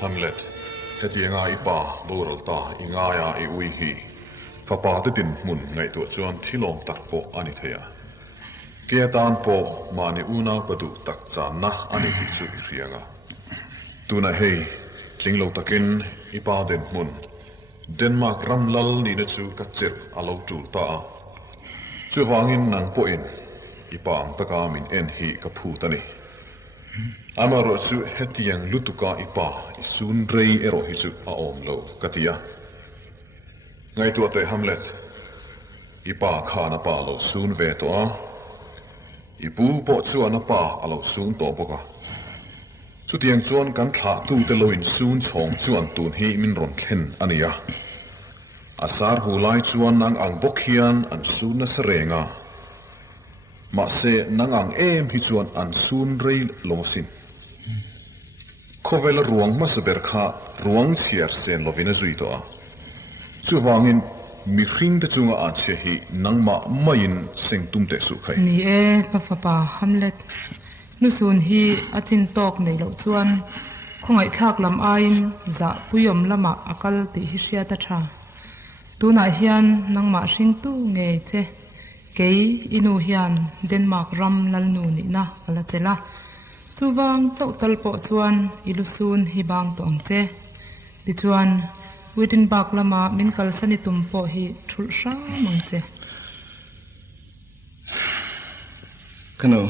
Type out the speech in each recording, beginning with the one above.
Hamlet, heti nga ipa buralta inga ya I ui hi. Fapa te tin mun ngai tu chuan thilom tak po ani theya. Kia tan po mani una padu tak chan na ani ti chu rianga. Tuna hei tlinglo takin ipa den mun. Denmark ramlal ni na chu ka chep alo tul ta. Chu wangin nang po in ipa ang taka min en hi ka phu tani. Amaro su hetiang lutuka ipa isun rei ero hisu a om lo katia. Ngai tuate Hamlet ipa khana pa lo sun ve to a. Ipu po chuan pa alo sun to boka. Chu tiang chuan kan thla tu te lo in sun chong chuan tun hi min ron thlen ania. Asar hulai chuan nang ang bok hian an sun na serenga. Ma se nang ang em hi chuan an sun rei lomosin. Kovela ruang masaber kha ruang thiar sen lovina zui to a. Chu wangin mi hring te chunga a che hi nangma main seng tum te su khai. Ni e papa Hamlet. Nu sun hi achin tok nei lo chuan khongai thak lam ain za puyom lama akal ti hi sia ta tha. Tuna hian nangma hring tu nge che. Kei inu hian Denmark ram lal nu ni na ala chela. Tu wang chau tal po chuan ilusun hi bang tong che. Ti chuan within bak lama min kal sani tum po hi thul sha mang che. Kano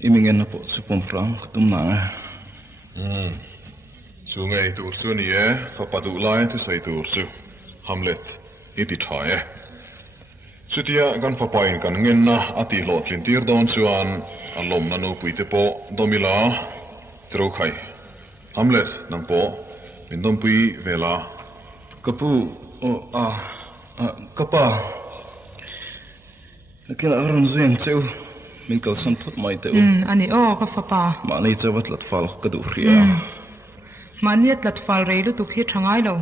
imingen na po supom frang tum na. Chu ngai tu su ni e fa padu lai te sai tu su. Hamlet iti thai e. Chutia kan fa pain kan ngen na ati lo tlin tir don chuan alom na no puite po domila tro khai. Hamlet nang po min dom pui vela Kapu kapa. Lakin aron zueng cheu min kal san phut mai te. Ani o ka papa. Ma nei chawat lat fal ka du ria. Ma niat lat fal rei lu tu khi thangai lo.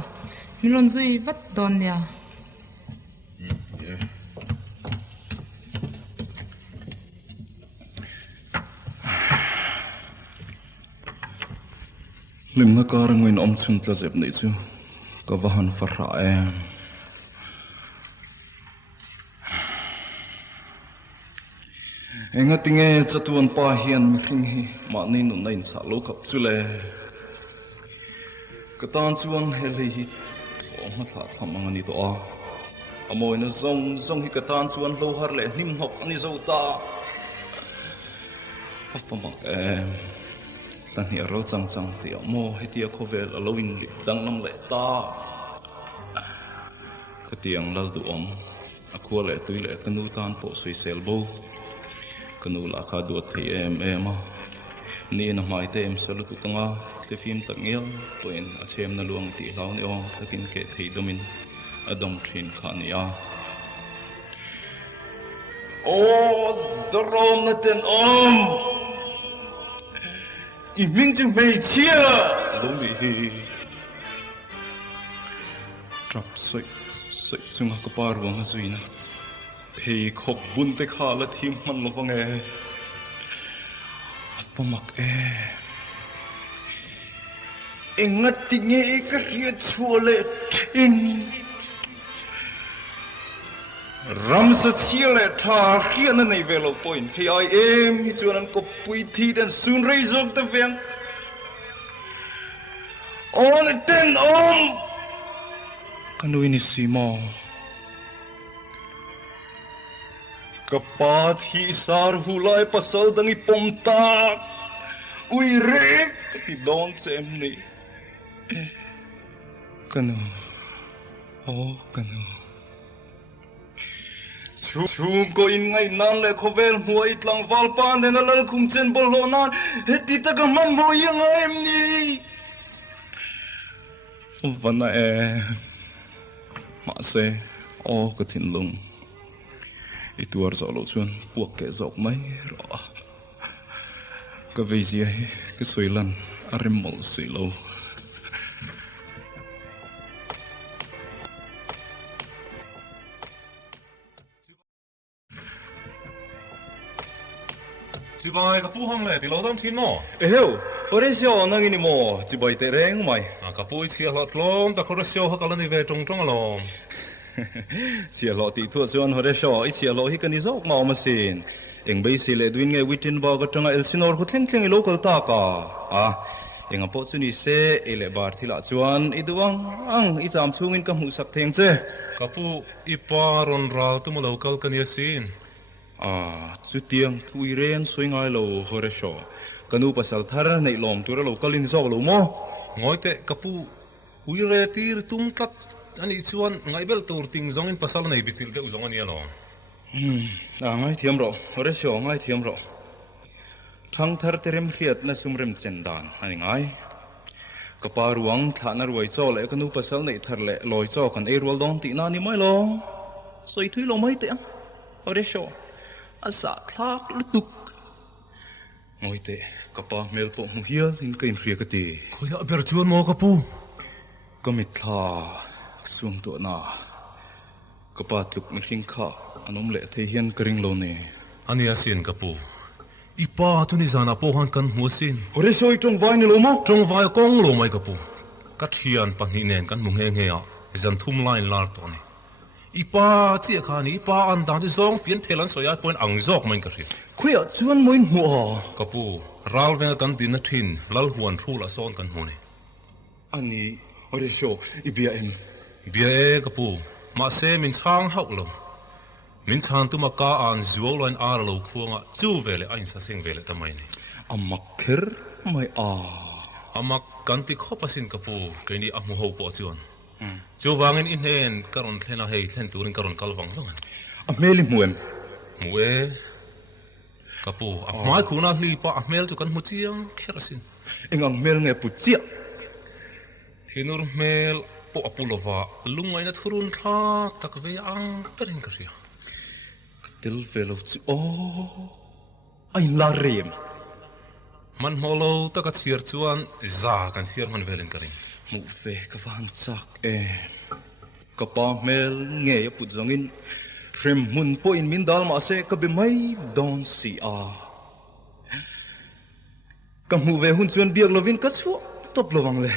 Min ron zui vat don nia. Lim na karang ngayon omsun tlazep na ito. Kabahan farae. Nga tinge chatuan pahian mithinghi. Mani nunain sa lokap chule. Katan chuan helihi. Tlong matlat samang nito ah. Amoy na zong hi katan chuan lohar le nimhok ani zota. Apamak Tan hi aro chang ti mo heti a khovel alowin li dang nam le ta katiang lal du om akwa le tui le kanu tan po sui selbo kanu la kha du the em ni na mai te em salu tu tanga tlefim tangil toin a chem na luang ti hlaw ni ong takin ke thei domin adom thin khania o drom na ten om I minh chừng mày chia Lũ bị Trap sợi chung hạc bà ruộng duy na Hì khóc bún tế khá là thím mặn lô vang e Bà mặc ngắt tì nghe cái riêng chua lệ thinh Ram sa chia lệ thà khía nà này về lô point Hì ai em hi chua năn có bùi thi đàn sun rây dốc ta vẹng Ô nè tên ôm Kanui ni si mò Kapa thi sar hulai pasal dangi pom tak Ui rek Ti don sem ni Kanu Kanu Chung ko in ngay nan le khovel mua itlang valpan den alal kum chen bolonan heti ta ka mam mo yang em ni vana ma se o ka thin lung ituar zo lo chuan puak ke zok mai ro ka ve ji ke soilan arim mol si lo Chị bài có phu hông lệ thì lâu tâm thiên mò. Ê hêu Horatio nang ini mo chỉ bay tệ reng mày. Kapui chia lọt lom ta Horatio ha kalan về trong lom. Chia lọt tí thua xuân Horatio ít chia lọt hi cần đi dốc màu mà xin. Anh bây giờ lại đuôi nghe Witin bao cái trong Elsinore hút theng theng local ta cả. Anh apot xuân đi xe, ele bar thì lạ xuân, ít duang, ít giảm xuống in cầm hụt sạc theng chứ. Kapu ipa ron rau tu mo local kan yasin. Chú tiếng thui ren suy ngay lâu Horatio. Kanu pasal thar nei lom tu ra local in zog lo mo. Ngoi te kapu uire tir tum tat ani chuan ngai bel tur ting zong in pasal nei bitil ke uzong ani alom. Ngay thiam ro, Horatio ngay thiam ro. Thang thar terem khiat na sumrem chendan ani ngai. Kaparuang thana ruai cho le kanu pasal nei thar le loi cho kan e rual dong ti na ni mai lo. Soi thui lo mai te Horatio. Asa thak lutuk. Ngoi te kapa mel po mu hial in kain khria ka ti. Khoya ber chuan mo kapu. Kamit tha suang to na. Kapa tluk mi hring kha anom le the hian kring lo ne. Ani asin kapu. Ipa tu ni zana po han kan huasin. Horatio i trong vai ni lo mo. Trong vai kong lo mai kapu. Kat hian pahni nen kan mung he a. Zan thum line lar to ni. Ipa chia khani ipa an dan ti zong fian thelan soya point ang zok main ka ri. Khuya chuan moin mu Kapu ral ve kan din na thin lal huan thu la son kan hone. Ani Horatio ibia em. Bia e kapu ma se min chang hau lo. Min chan tu ma ka an zuo loin ar lo khuanga chu vele ain sa sing vele tamai ni. Amakhir mai Amak kan ti khopasin kapu keni amu ho po chuan. Chu wangin in hen karon thena hei thlen turin karon kalwang zong. Ameli muem. Muwe kapu amai khuna hli pa amel chu kan mu chiang kherasin. Engang mel nge putia. Thinur mel po apulova lungai na thurun tha takve ang perin ka sia. Til velo chu ai la rem. Man holo taka chiar chuan za kan chiar man velin karin. Mu ve ka van chak kapa mel nge ya put zongin frem mun po in min dal ma se ka be mai don si ka mu ve hun chuan biak lovin ka chu top lovang le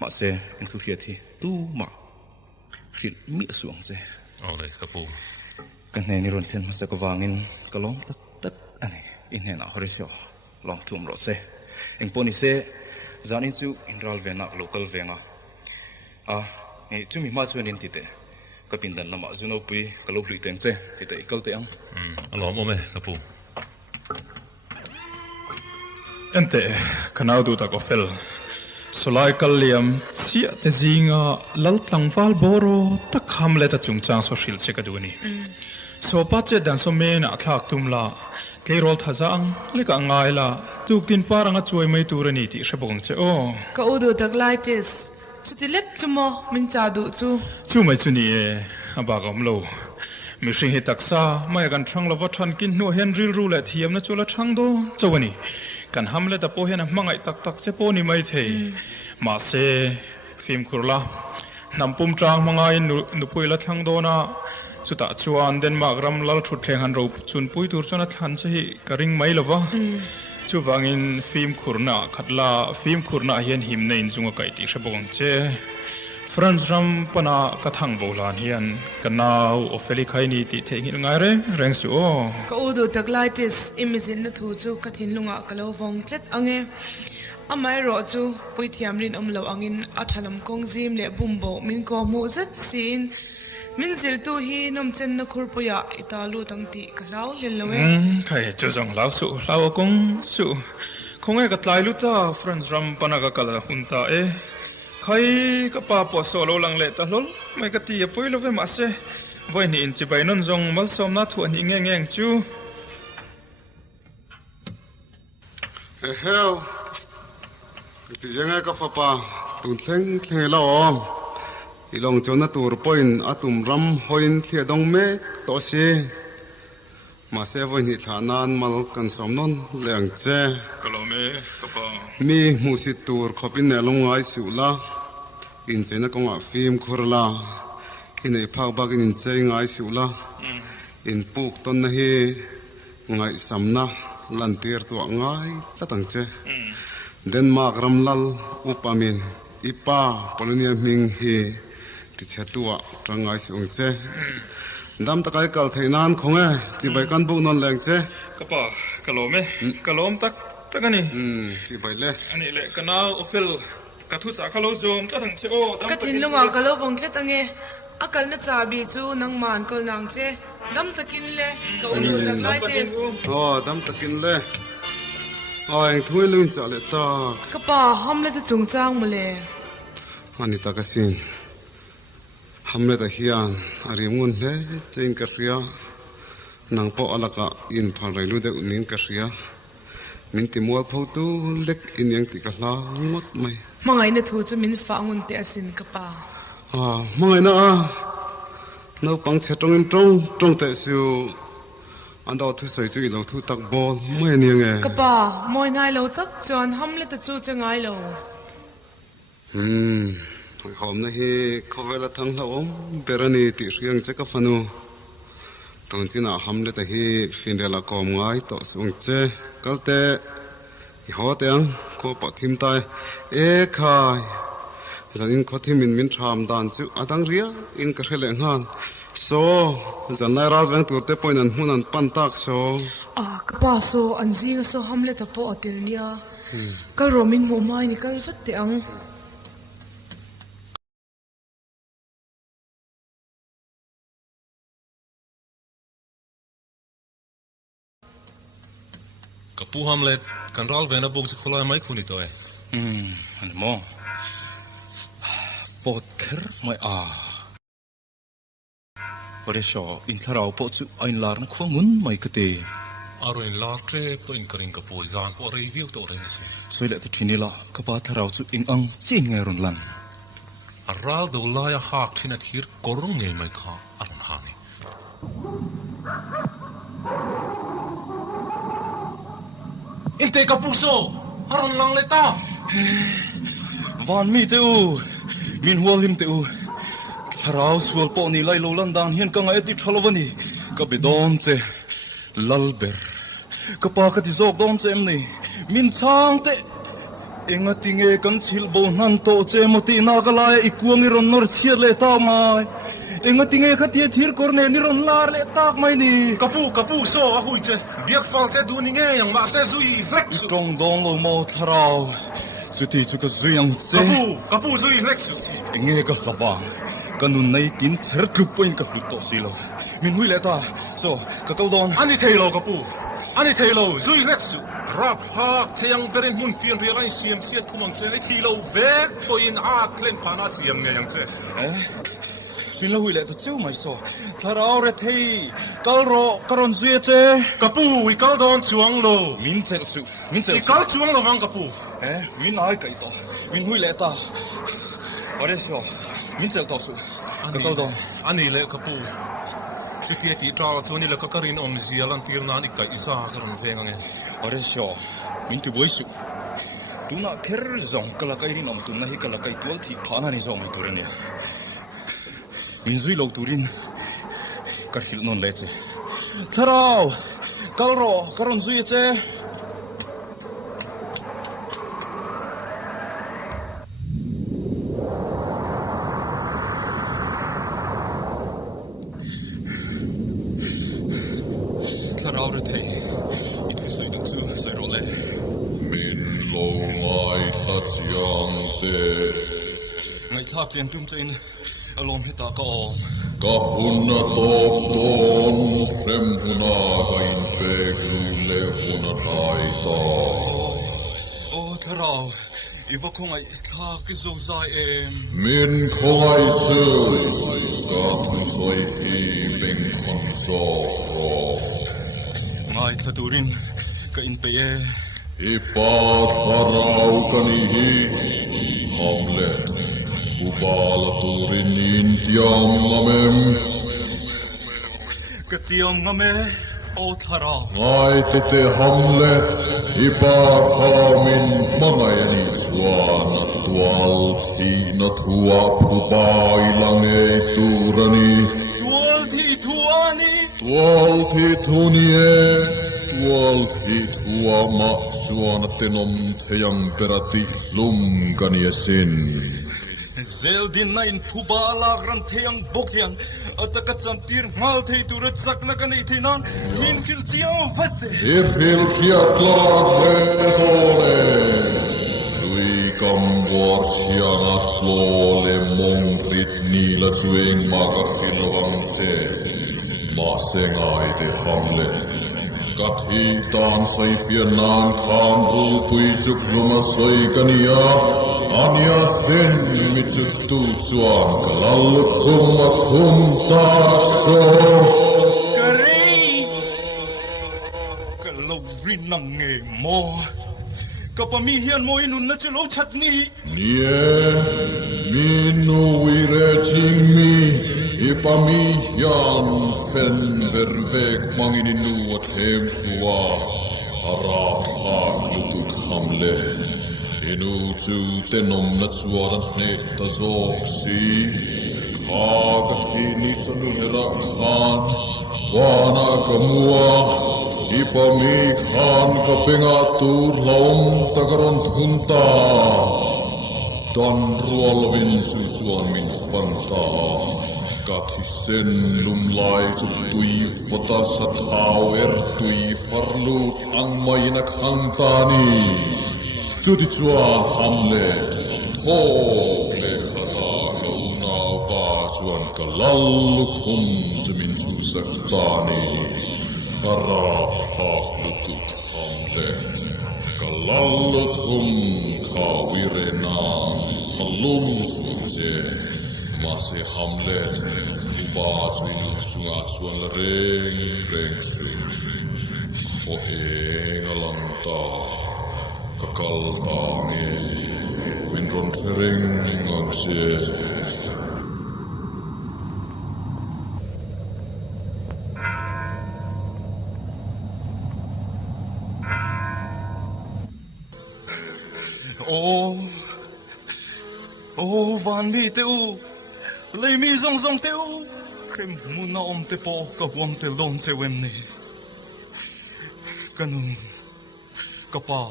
ma se in tu hiat hi tu ma hrit mi suang se Ole kapu. ka ne ni ron sen ma se ka wangin ka long tak ani in hena Horatio long tum ro se eng poni se zanin chu inral vena local venga ni chumi ma chuan in tite ka pindan lama juno pui ka lo hri teng che tite ikal te ang Alo mo me kapu. Ente kanau du ta ko fel solai kalliam sia te zinga lal tlangwal boro tak HAMLETA chungchang so hril cheka duni so pache dan so mena thak tumla tleirol thazang leka ngaila tuktin paranga chuai mai turani ti hrebong che Ka udu taglitis. Chuti lek chumo min cha du chu mai chuni abagam lo mi hring he taksa mai gan thang lo wathan kin no hen ril ru le thiam na chula thang do chawani kan HAMLETA po hen mangai tak tak che po ni mai thei ma se film kurla nampum trang mangai nu puila thang do na chuta chuan Denmark ram lal thut thleng han ro chun pui tur chona than che hi karing mai lova chu wangin film khurna khatla film khurna hian him nei zunga kai ti hrebong che Franz ram pana kathang bolan hian kanau ofeli khaini ti thengil ngai re reng su Ka udu taglitis imizin na thu chu kathin lunga kalo vong tlet ange. Amai ro chu pui thiam rin omlo angin athalam kong zim le bumbo min ko mu zat sin. Min zil tu hi nom chen na khurpuya italu tangti kalau lelwe. Khai chu jong lau su lau kong su khongai ka tlai lu ta Franz ram pana ka kala hunta khai ka pa po solo lang le ta lol mai ka ti poi lo ve ma se voi ni in chi bai non jong mal som na thu ani ngeng chu heo ti jenga ka papa tun thleng lo om ilong chona tur point atum ram hoin thia dong me to se ma se voi ni thanan mal kan som non leng che kalome ka pa mi mu si tur khopin ne longai su la in chena konga film khurla in ei phak bak in chei ngai su la in puk ton na hi ngai samna lan tir tua ngai ta tang che Denmark ramlal upamin ipa polonia ming hi ti chatua trangai sung che dam ta kai kal theinan khonge chi bai kan bu non leng che Kapa kalome kalom tak takani chi bai le ani le kanal ofil kathu sa khalo zom ta thang che o ka tin lunga ka lo vong tlet ange akal na chabi chu nang man kol nang che dam takin le ka ulu tak lai te dam takin le ai thui lun cha le ta ka pa hamlet chung chang mole ani ta ka sin HAMLETA hian ari ngun he chain ka ria nang po alaka in phal rai lu de unin ka ria min ti mual pho tu lek in yang ti ka hla ngot mai mangai na thu chu min fa ngun te asin ka pa mangai na no pang che tong im trong te su an daw thu soi chu i lo thu tak bol mai ni nge ka pa moi nai lo tak chuan hamlet chu changai lo hom na hi khovela thang la om berani ti riang che ka fanu ton china HAMLETA hi finrela kom ngai to sung che kalte hi hoteng ko pa thim tai e khai zanin kho thim min tham dan chu adang ria in ka hrele ngan so zan lai ra veng tu te poinan hunan pan tak so ka pa so an zinga so hamlet po atil nia kal romin mo mai ni kal vat te ang Kapu HAMLET kan ral vena bung se kholai mai khuni to e an mo voter mai ore sho in tharau po chu ain lar na khwangun mai kate aro in la trep to in karing kapu zan po review to re se soile ti thinila kapa tharau chu ing ang sin ngai ron lang aral do la ya hak thina thir korung nge mai kha aron hani Inte kapuso aron lang leta van mi te u min hual him te u tharau sual po ni lai lo lan dan hian ka ngai ti thalovani ka bidon che lalber ka pa ka ti zok don chem ni min chang te enga tinge kan chil bo nan to che moti na ka lai ikuang ron nor chiat le ta mai enga tinge kha ti thir korne ni ron lar le tak mai ni kapu so a hui che biak fal che du ni nge yang ma se zui flex tong dong lo mo tharau chu ti chu ka zuyang che kapu zui flex nge ka lawang kanun nei tin ther tlu point ka hlut to silo min hui le ta so ka kal don ani thailo kapu ani thailo zui flex rap hak theyang berin mun fian ri lai siam chiat khumang che ai thilo vek to in a klen pana siam nge yang che min lo hui le ta chu mai so tharau re thei kal ro karon zui che kapu I kal don chuang lo min chel su min chel I kal chuang lo wang kapu min ai kai to min hui le ta ore so min chel to su ka kal don ani le kapu chuti ti traw chuni le kakarin om zialan tirna ni kai isa karon venga nge ore so min tu boi su tu na kher zong kala kai rin om tu na hi kala kai tual thi phana ni zong tu ren ya min zui lo turin ka hil non le che tharau kal ro karon zui che tharau re thei it is so tu sai ro le min lo ngai that yang te ngai thak chen tum chen alom heta ka om ka hunna top ton rem huna kain pek le huna tai ta o tharau iwa khongai thak ki zo zai em min khoi su ka thu soi fi beng khon so ro ngai thaturin ka in pe e ipa tharau kanihi HAMLET upala turin intiam lamem ka tiam ngame o tharau ngai tete HAMLET ipa khamin mangayani chuan tual thi na thua phubai lange turani tual thi thuani tual thi thunie tuol thi thua ma chuan tenom theyang berati lum kan yasin Zeldin nain pubala ran theyang bokhian ataka chamtir mal thei turat sakna kan ithinan min khil chiao vatte Ifil fiatla redore Lui kam war sianat lo le mongrit nila sueng maga silwang se ma sengai te Hamlet Kathi tan sai fianan khan ru tui chuk luma soi kania ania sen mi chuk tu chuan kalal khum ta so Kari kalau rinang nge mo kapamihian mo inun na chulo chatni Nie minu wire chingmi ipamihian fen vervek manginu at hem fua arap hak lutuk Hamlet inu chu tenom na chuan nek ta zok si kagathini chanu hera khan wana kamua ipami khan kapenga tur laum takaron thunta dan rualvin chu chuan min fanta kathi sen lum lai chu tui fata sathau tui farlut ang mai na khantani chu ti chuan Hamlet thok le khata kauna pa chuan kalal khum zemin chu saktani arap hak lutuk Hamlet kalal khum khawirena halum suje Mase Hamlet uba chuinu chunga chuan la reng su o heng alanta kakal tangi windron reng ang se van mi teu lei mi zong teu krem muna te po ka huam te lon se wem ni kanung kapa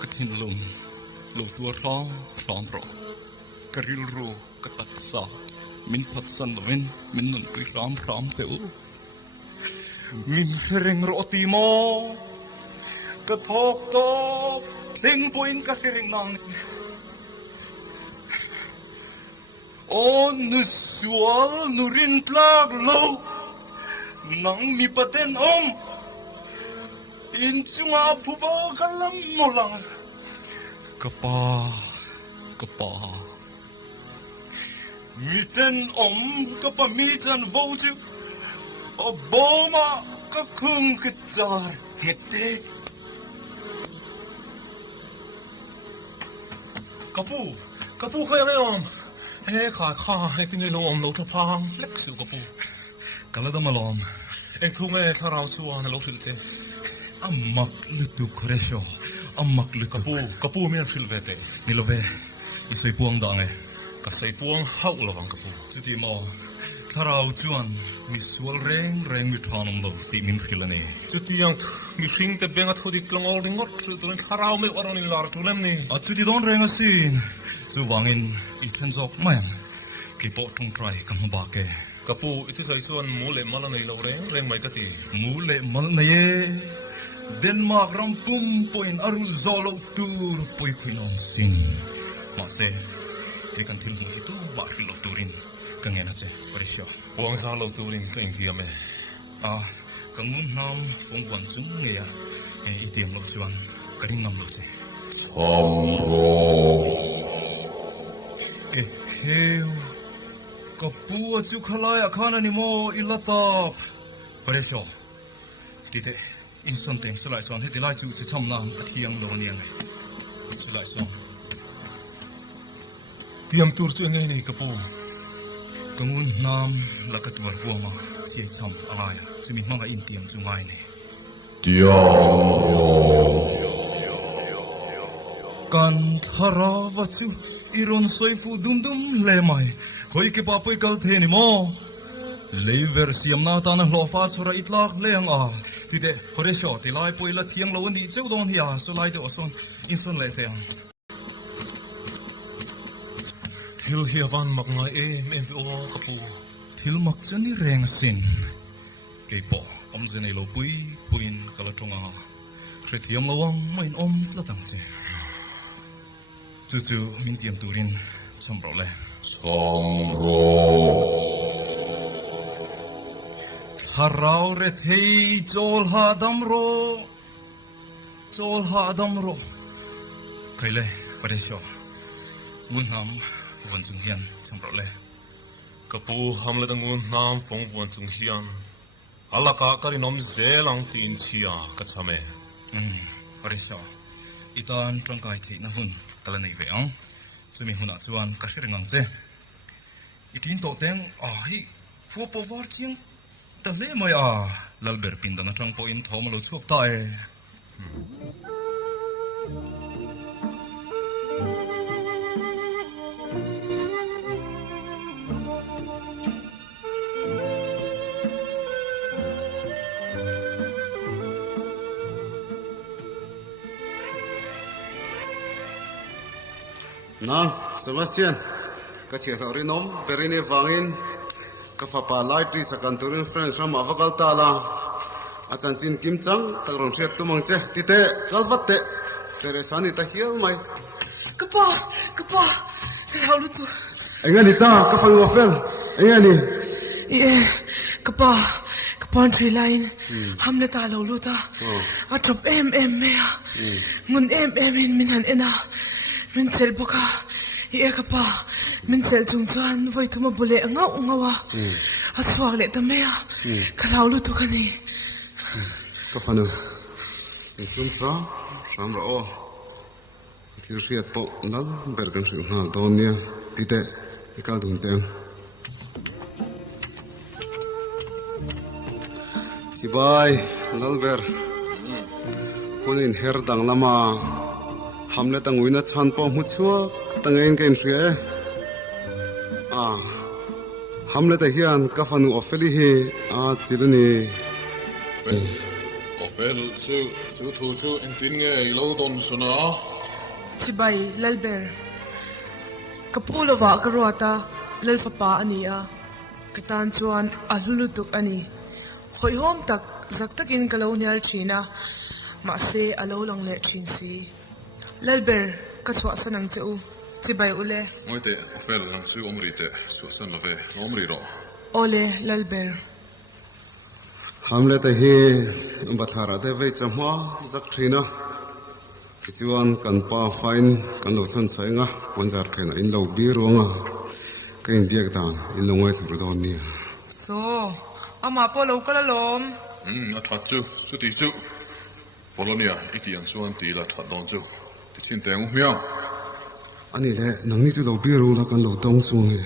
katin lum lu tua ram ro karil ru kataksa min patsan lovin min nun pri ram teu min hereng ro ti mo kathok to tling poin ka hereng nang nusual nurin tlag lo nang mi paten inchunga puba kalam molang kapa miten kapa mitan voju oboma kakung kejar hete kapu kaya leom kha tin le lom lo thapang lek su kapu kalada malom ek thunge tharau chuan lo filche amak lutu kresho amak lutu kapu men filvete nilove isoi puang dange ka sei puang hau lawang kapu chuti mo tharau chuan mi sual reng mi thanom lo ti min khilane chuti yang mi hring te benga thodik tlongol ringot turin tharau me waroni lar tulem ni chuti don reng asin chu wangin in thenjok mayang ke po tung trai kam ba ke kapu iti sai chuan mule mala nei lo reng mai ka ti mule mal na ye Denmark rampum poin aru zolo tur poi khuinon sin ma se ke kan thil ki tu ba khilo turin kangena che parisho buang sa lo turin ka india me kangun nam phong wan chung nge ya itiam lo chuan karing nam lo che heu kapu chu khalaya khana ni mo ilatap parisho tite in son tem sulai son heti lai chu cham lang athiang lo niang sulai son tiam tur chu ngai nei kapu kangun nam lakatwar buama si cham alaya chumi manga in tiam chu ngai nei kan tharawa chu iron soifu dum le mai khoi ke papoi kal the ni mo Lever siam na ta na hlofa sura itlak leng a ti de hore sho ti lai poila thiang lo ni cheu don hi a so lai de oson insun le te Thil hi van mak ngai em vi o kapu. thil mak chen ni reng sin ke po om zen lo pui puin kala tonga khre thiam lo wang main om tla tang che chu chu min tiam turin cham ro le Harau ret hei chol ha dam ro kai le pare sho mun ham von chung hian cham ro le Kapu HAMLETA ngun nam phong vuan chung hian. Alaka karinom zelang tin chia kachame. pare sho itan trangkai thei na hun kala nei ve ang chumi huna chuan ka hrengang che itin to teng a hi phu po war chiang ta le mai a lalber pin da na tang po in thom lo chuak ta e Nang, Sebastian, kasi sa rinom, perini vangin, kapapalay ti sa kanturin friends from avakal tala, at ang chin kim chang, tagron siya tumang che, tite, kalvate, teresani tahil may. Kapa, halu tu. Engan ita, kapal wafel, engan ni. Yeah, kapa tri line. HAMLETA lo luta. Atrop mea. Ngun in minhan ena. Min sel boka. Iya kapa. Min sel tungtuan. Voi tuma bule ngawa. Atwag le tamea. Kalau lutu kani. Kapano. Isum sa, samra o. Tir siat po nal bergan siya na donya, tite, ikaw dunteng. Sibay, nalber. Kunin herdang lama. HAMLETA nguina chan po muchua tangain game siya. HAMLETA hiyan kafanu ofeli hi chilani. Ofel su thu su intin nge lo don suna. Sibay, lalber. Kapulova karuata. Lalfapa ania. Katan chuan alulutuk ani. Hoi hom tak zaktakin kalonial china. Maase alo lang le chinsi. Lalber, kaswa sanang chau. Sibay ule. Moite ofel nang su omri te su san lave omri ro. Ole, lalber. HAMLETA hi bathara de vei chamwa zakthina kichuan kan pa fine kan lo chan chainga ponjar khena in lo bi ronga kain biak dan in lo ngai thur don ni So, ama po lo kalalom. Na that chu su ti chu. Polonia iti ang suan ti la that don chu. Ti chin teng miang. ani le nang ni chu lo bi ro na kan lo tong su ni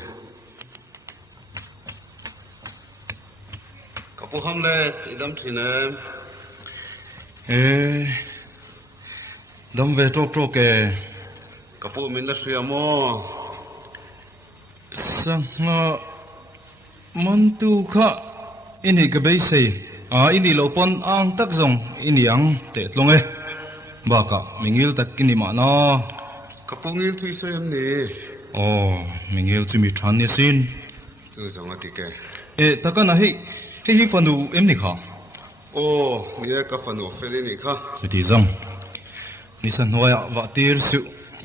kapu HAMLETA idam thine dam ve tok ke kapu min la shria mo sang mantu kha ini ka bei sei ini lo pon ang tak zong ini ang te tlong e ba ka mingil tak kini ma na kapu ngil thui sem ni mingil chu mi than ni sin chu jong ati ke takana hi fanu em ni kha ni ka fanu ofeli ni kha ti zong ni san hoya wa tir su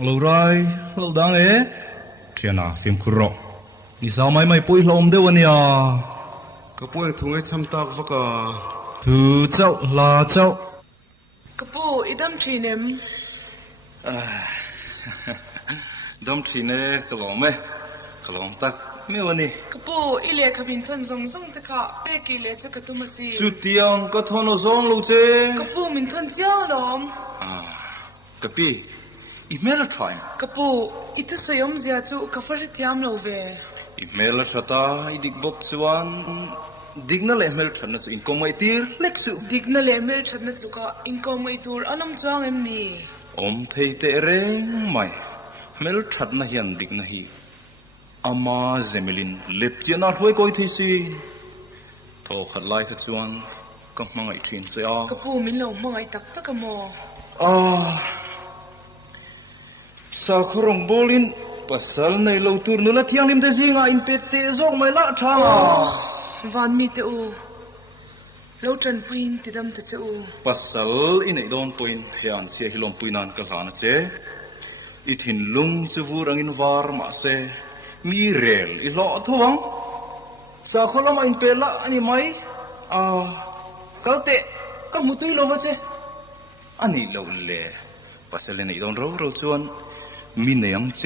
lo rai lo dang thiana phim khuro ni sa mai poi hlom de wania kapu ang thungai cham tak vaka thu chau la chau Kapu, idam trinem. dam thine kalom tak me wani Kapu, ile kabin tan zong taka peki le chakatumasi. chu tiang ka thono zong lo che Kapu, min tan chiang lom. kapi email time Kapu, ita sayom zia chu kafar tiam lo ve. email sata idik bok chuan digna le email thana chu in komai tir leksu Digna le mel chatnat luka income ay tur anam chuang em ni. om thei te reng mai mel thatna hian digna hi ama zemelin lepchiana hoi koi thi si พอขัดไล่ทัดชวนก็มังไอทรินเสียกระปูมินลงมังไอตักตะกะโมสาครงโบลินปัสสาวในโลตูร์นุละที่ยังลิมเตจิงาอินเปตเตซอกไม่ละท่าวันมีเตอูแล้วจันพินติดำตะเจอูปัสสาวอินไอดอนปุยนเฮียนเสียฮิลมปุยนันกัลหานะเจอิทินลุงจูฟูรังอินวาร์มาเซมีเรลอิลอทวงสาคลมาอินเปละอันนี้ไหมกัลเตะกัลมุตุยโลวะเจอันนี้โลเล่ปัสสาวในดอนเราชวนมีเนียงเจ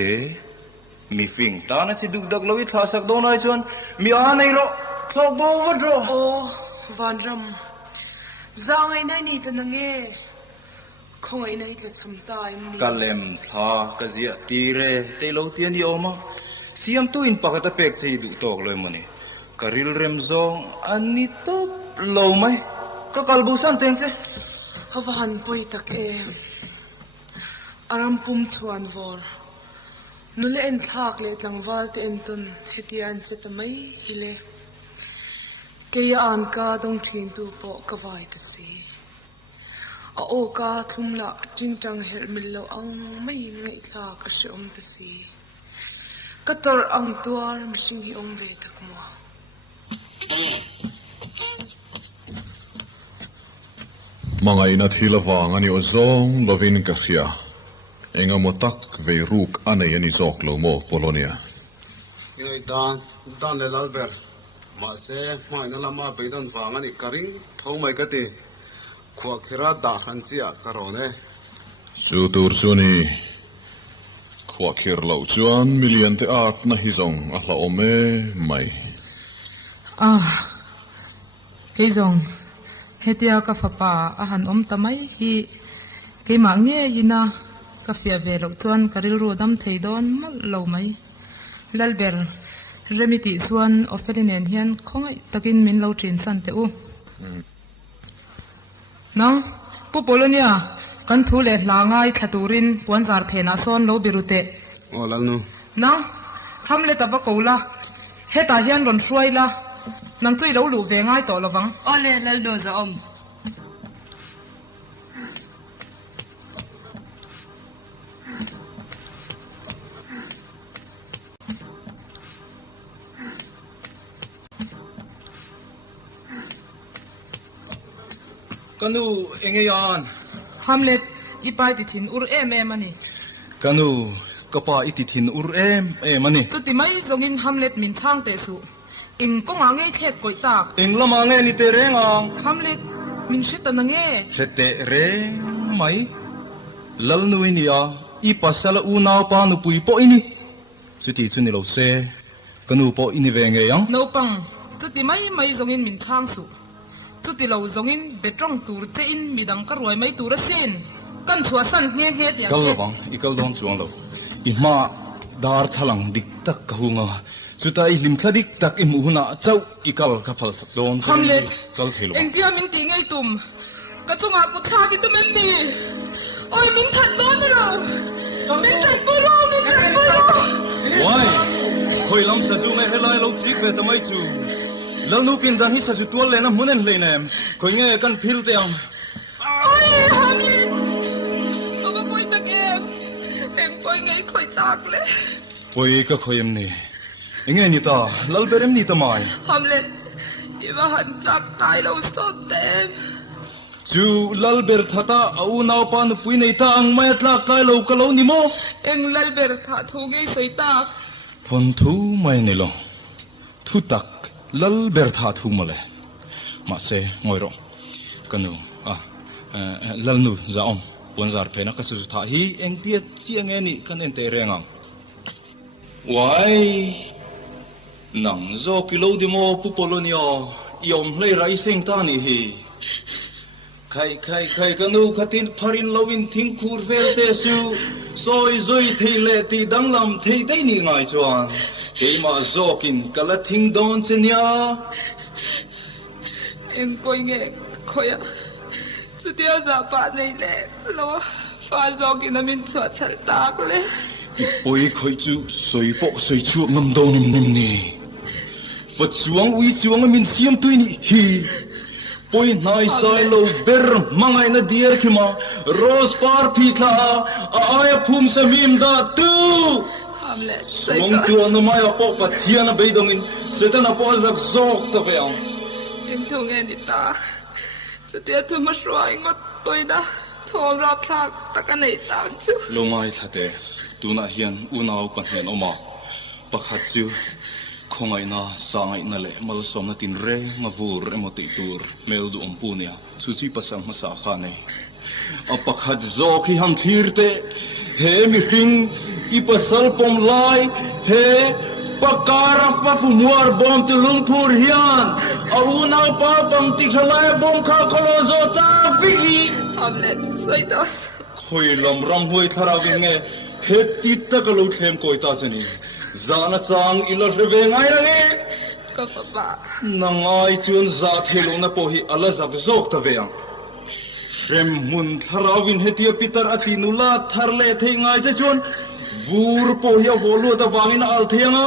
มีฟิงตานะที่ดุกดักเราอิทลาสักโดนไอชวนมีอาในรอคลอกบ่วัดรอโอ้วันรำจางไอ้นายนี่ตะนังเอคงไอ้นายจะทำตายมั้ยกะเลมทากะเสียตีเรเตโลเตียนยอมาเสียมตุอินปากตะเป็กใจดุตอกเลยมันนี่กะริลเรมซองอันนี้ตบโลไหมก็กัลบูสันเต็งเซวันปอยตักเออารมปุ่มชวนวอร์นุเลนทากเลตลังวาลเตนตุนเฮติอันเจตไม่ฮิเลเกียอันกาดงทินตูปอกวายตสีโอกาทุมละจิงจังเฮลมิลโลอังไม่ไงทากเชอมตสีก็ตอร์อังตัวมิสิงฮิอมเวตักมัวมังไงนาทีละวางอันนี้โอซองลวินกัเสียเองมตักเวรูกอันนี้นี่จอกโลโมโปโลเนียยังไงตานเลลาเบอร์มาเซ่ไม่นั่นละมาไปดันฟังอันนี้กริงเขาไม่กติขวาคิราดาขันเจียกระโรเน่สูตูร์ซูนีขวาคิรเหล่าจวนมิลเลียนเตอาร์ตนะฮิซงอัลลาโอเมไม่ฮิซงเฮติยากาฟปาอาหารอมตะไมฮีเกมังเงียยินากาเฟียเวลจวนกริลรูดัมเทยดอนมัลโลไหมลัลเบอร์เรมิติส่วนออฟเฟลิเนียนเฮียนคงไอตะกินมินโลจินสันเตอูน้องผู้ปลเนียกันทูเลลางายขัตูรินปวนซาร์เพนาซอนโลบิรุเตโอ้ลัลนูน้องทำเลตบะกูละเฮตาเฮียนรอนช่วยละนังจุยโลลูเวง่ายต่อละวังโอเลลัลโดซาอมกันูเองยานฮัมเล็ตอีปายติทินอุรเอมมันนี่กันูกปาอิติทินอุรเอมมันนี่จุดที่ไม่ทรงอินฮัมเล็ตมินทางเตสุอิงก็งางเง่เทกกอยตากอิงละมางเง่นิเตเรงอ่างฮัมเล็ตมินชิตนังเง่เเตเรงไหมลัลนุยนี่อีปัสสละอูนาวปานุปุยปออินี่สุดที่สุดนี่เราเซกันูปออินี่เวงเงยังโนปังจุดที่ไม่ทรงอินมินทางสุจุดที่เราทรงอินเบตรองตูร์เจอินมีดังกระรวยไม่ตูระสินกันชัวสันเงี้ยเงี้ยอย่างกัลวังอีกัลดอนจวงเราอีมาดาร์ทลังดิกตักกะหุงาสุดท้ายลิมทดิกตักอิมูหน้าเจ้าอีกัลกับพัลสักโดนฮัมเล็ตกัลเทลเอ็งที่มินตีไงตุ่มกระจงอากุชากิตมันนี่โอ้ยมินทัดโดนเรามินทัดปุโรมินทัดปุโรว้ายคอยลำสัจจูไม่เฮลัยเราจิกเวทไม่จูแล้วนูปินดันฮิสัจจูตัวเลนะมุนเอ็นเลยเนมคอยเงี้ยกันพิลเตียงโอ้ยฮัมเล็ตเอาไปปล่อยตะเกียบเอ็งปล่อยไงคอยตากเลยปล่อยก็คอยมนี่เอ็งไงนี่ตาลัลเบรมนี่ทำไมฮัมเล็ตอีว่าหันจากตายเราสดเต็มจูลัลเบร์ท่าตาเอาหน้าปานปุยในตาอังไม่ตากตายเราก็เรานี่มั้งเอ็งลัลเบร์ท่าทูไงสวยตากทนทูไม่เนี่ยลงทุตักลัลเบร์ท่าทูมาเลยมาเซ่งอยร้องกันนูลัลนูจะอมวันจาร์เพนักสุดท้ายเอ็งเตี้ยเสียงเงี้ยนี่กันเอ็นเตเรงว้ายหนังโจกิโลดิโมปุปโลเนียยอมเลยไรเสียงตานี่ฮีใครกันดูขัดินพารินลวินทิ้งคูร์เวลเตสูซอยเทเลตีดังลำเทได้นี่ไงจวนเฮมาโจกินกะละทิ้งโดนเสียเอ็งก็ยังคอยสุดที่อาจะปาในเล่แล้วฟ้าโจกินมินชัวเฉลตากเลยปุยคอยจูสวยปอกสวยชั่วงำโดนนิ่มนี่ Phật chuang uy chuang min siam tui ni hi poi nai sai lo ber mangai na dier khima rose par phi tha aya phum samim da tu Hamlet mong tu na mai apo pathian na beidong in setan apo zak zok ta veang em thong en ta chu tia thu ma roi ngot toi da thom rap thak takanei tak chu longai thate tuna hian unau panhen oma pakhat chu khongai na sangai na le mal som na tin re ngavur emoti tur mel du ompunia chuchi pasang masa khane apakhat zo khi ham thirte he mi hring ipasal pom lai he pakara fa fumuar bom te lungpur hian auna pa bam ti khalai bom kha kholo zo ta vigi Hamlet soitos khoi lam ram hoi thara nge he titta ka lo thlem koi ta chani zana chang ila reve ngai range ka papa nangai chun za thelo na po hi ala zak zok ta veang rem mun tharawin hetia pitar atinula tharle theingai cha chun vur po ya volu ta wangin al thianga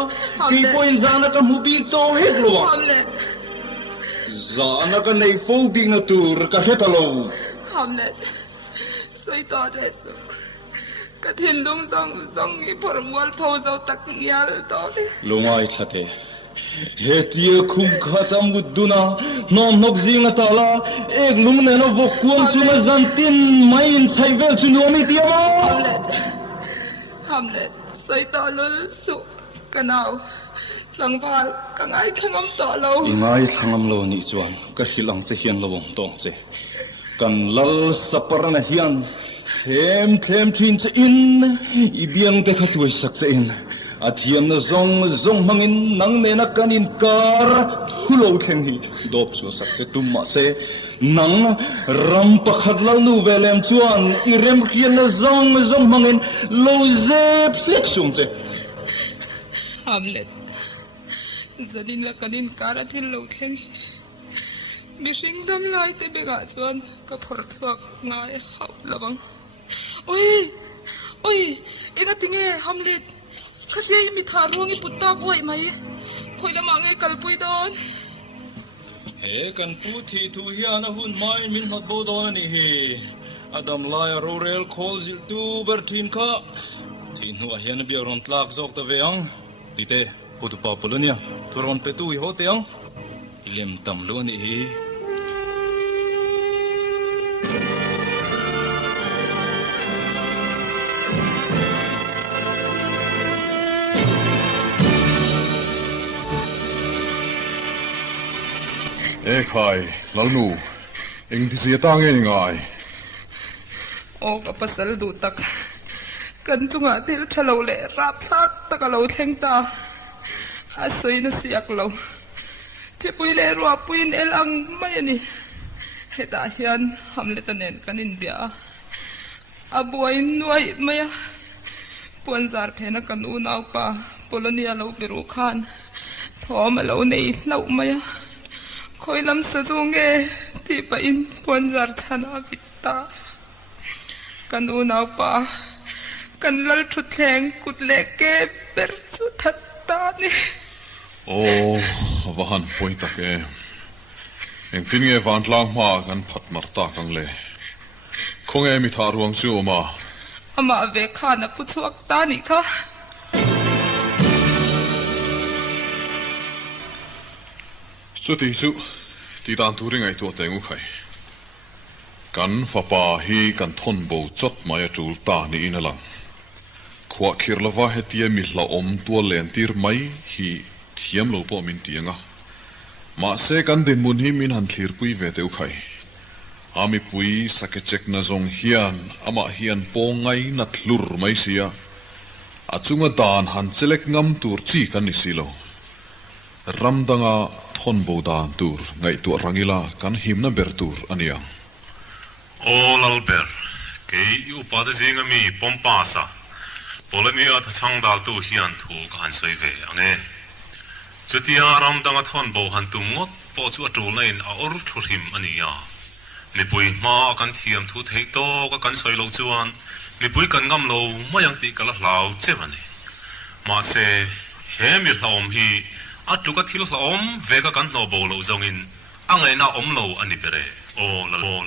ki point zana ka mubi to het lo Hamlet zana ka nei fo ding na tur ka hetalo Hamlet soitos ka thin dum zong i formual phau zo tak ngial to longai thate hetia khum khatam muduna nom nok zinga tala ek lung ne no vokuam chuma zantin main saivel chunomi tiama Hamlet soitolul su kanau langwal kangai thangam to lo ingai thangam lo ni chuan ka hilang che hian lowong tong che kan lal saparana hian thêm thin che in ibiang te khatui sak che in athiam na zong mangin nang ne na kanin kar hulo thleng hi dop chu sak che tum ma se nang ram pakhat lal nu velem chuan i rem khian na zong mangin lo zep flek sum che Hamlet zanin la kanin kar athil lo thleng mishing dam lai te bega chuan ka phor thuak ngai hau lawang oi ina tinge Hamlet khathia mi tha rongi putta koi mai khoila mangai kalpui don he kan pu thi thu hian a hun mai min hat bo don ani hi adam lai rorel khol zil tu ber thin kha thin hu a hian bi ron tlak zok ta veang tite putu pa polonia turon pe tu hi ho teang lem tam lo ni hi khai lalnu eng ti sia ta nge ngai o ka pasal du tak kan chunga til thalo le rap thak takalo thleng ta asoi na siak lo ti pui le ro puin el ang mai ani heta hian Hamlet nen kanin bia abuai nuai maya puanzar phena kan u nau pa polonia lo beru khan thom lo nei lo maya khoi lam sa zunge ti pa in puanzar thana bitta kan u nau pa kan lal thu thleng kut le ke ber chu thatta ni vahan poi ta ke eng tin nge van tlang ma kan phat mar ta kang le khong e mi tha ruang chu ma ama ve khana pu chuak ta ni kha chu ti dan tu ring ai tu te ngu khai kan fa pa hi kan thon bo chot mai a tul ta ni in alang khwa khir lawa hetia mi hla om tua len tir mai hi thiam lo po min tianga ma se kan din mun hi min han thlir pui ve teu khai ami pui sakechek na zong hian ama hian po ngai na thlur mai sia achunga dan han chelek ngam tur chi kan ni silo ramdanga thon bo dan tur ngai tu rangila kan himna ber tur ania all alber ke yu pa de jinga mi pompasa polonia tha changdal tu hian thu ka han soi ve ane chutia ramdanga thon bo han tu ngot po chu atul nain a or thurim ania ni pui ma kan thiam thu thei to ka kan soi lo chuan ni pui kan ngam lo mayang ti kala hlau chevani ma se he mi hlom hi at tu ka thil hlom ve ka kan no bo lo zongin angai na om lo ani pere o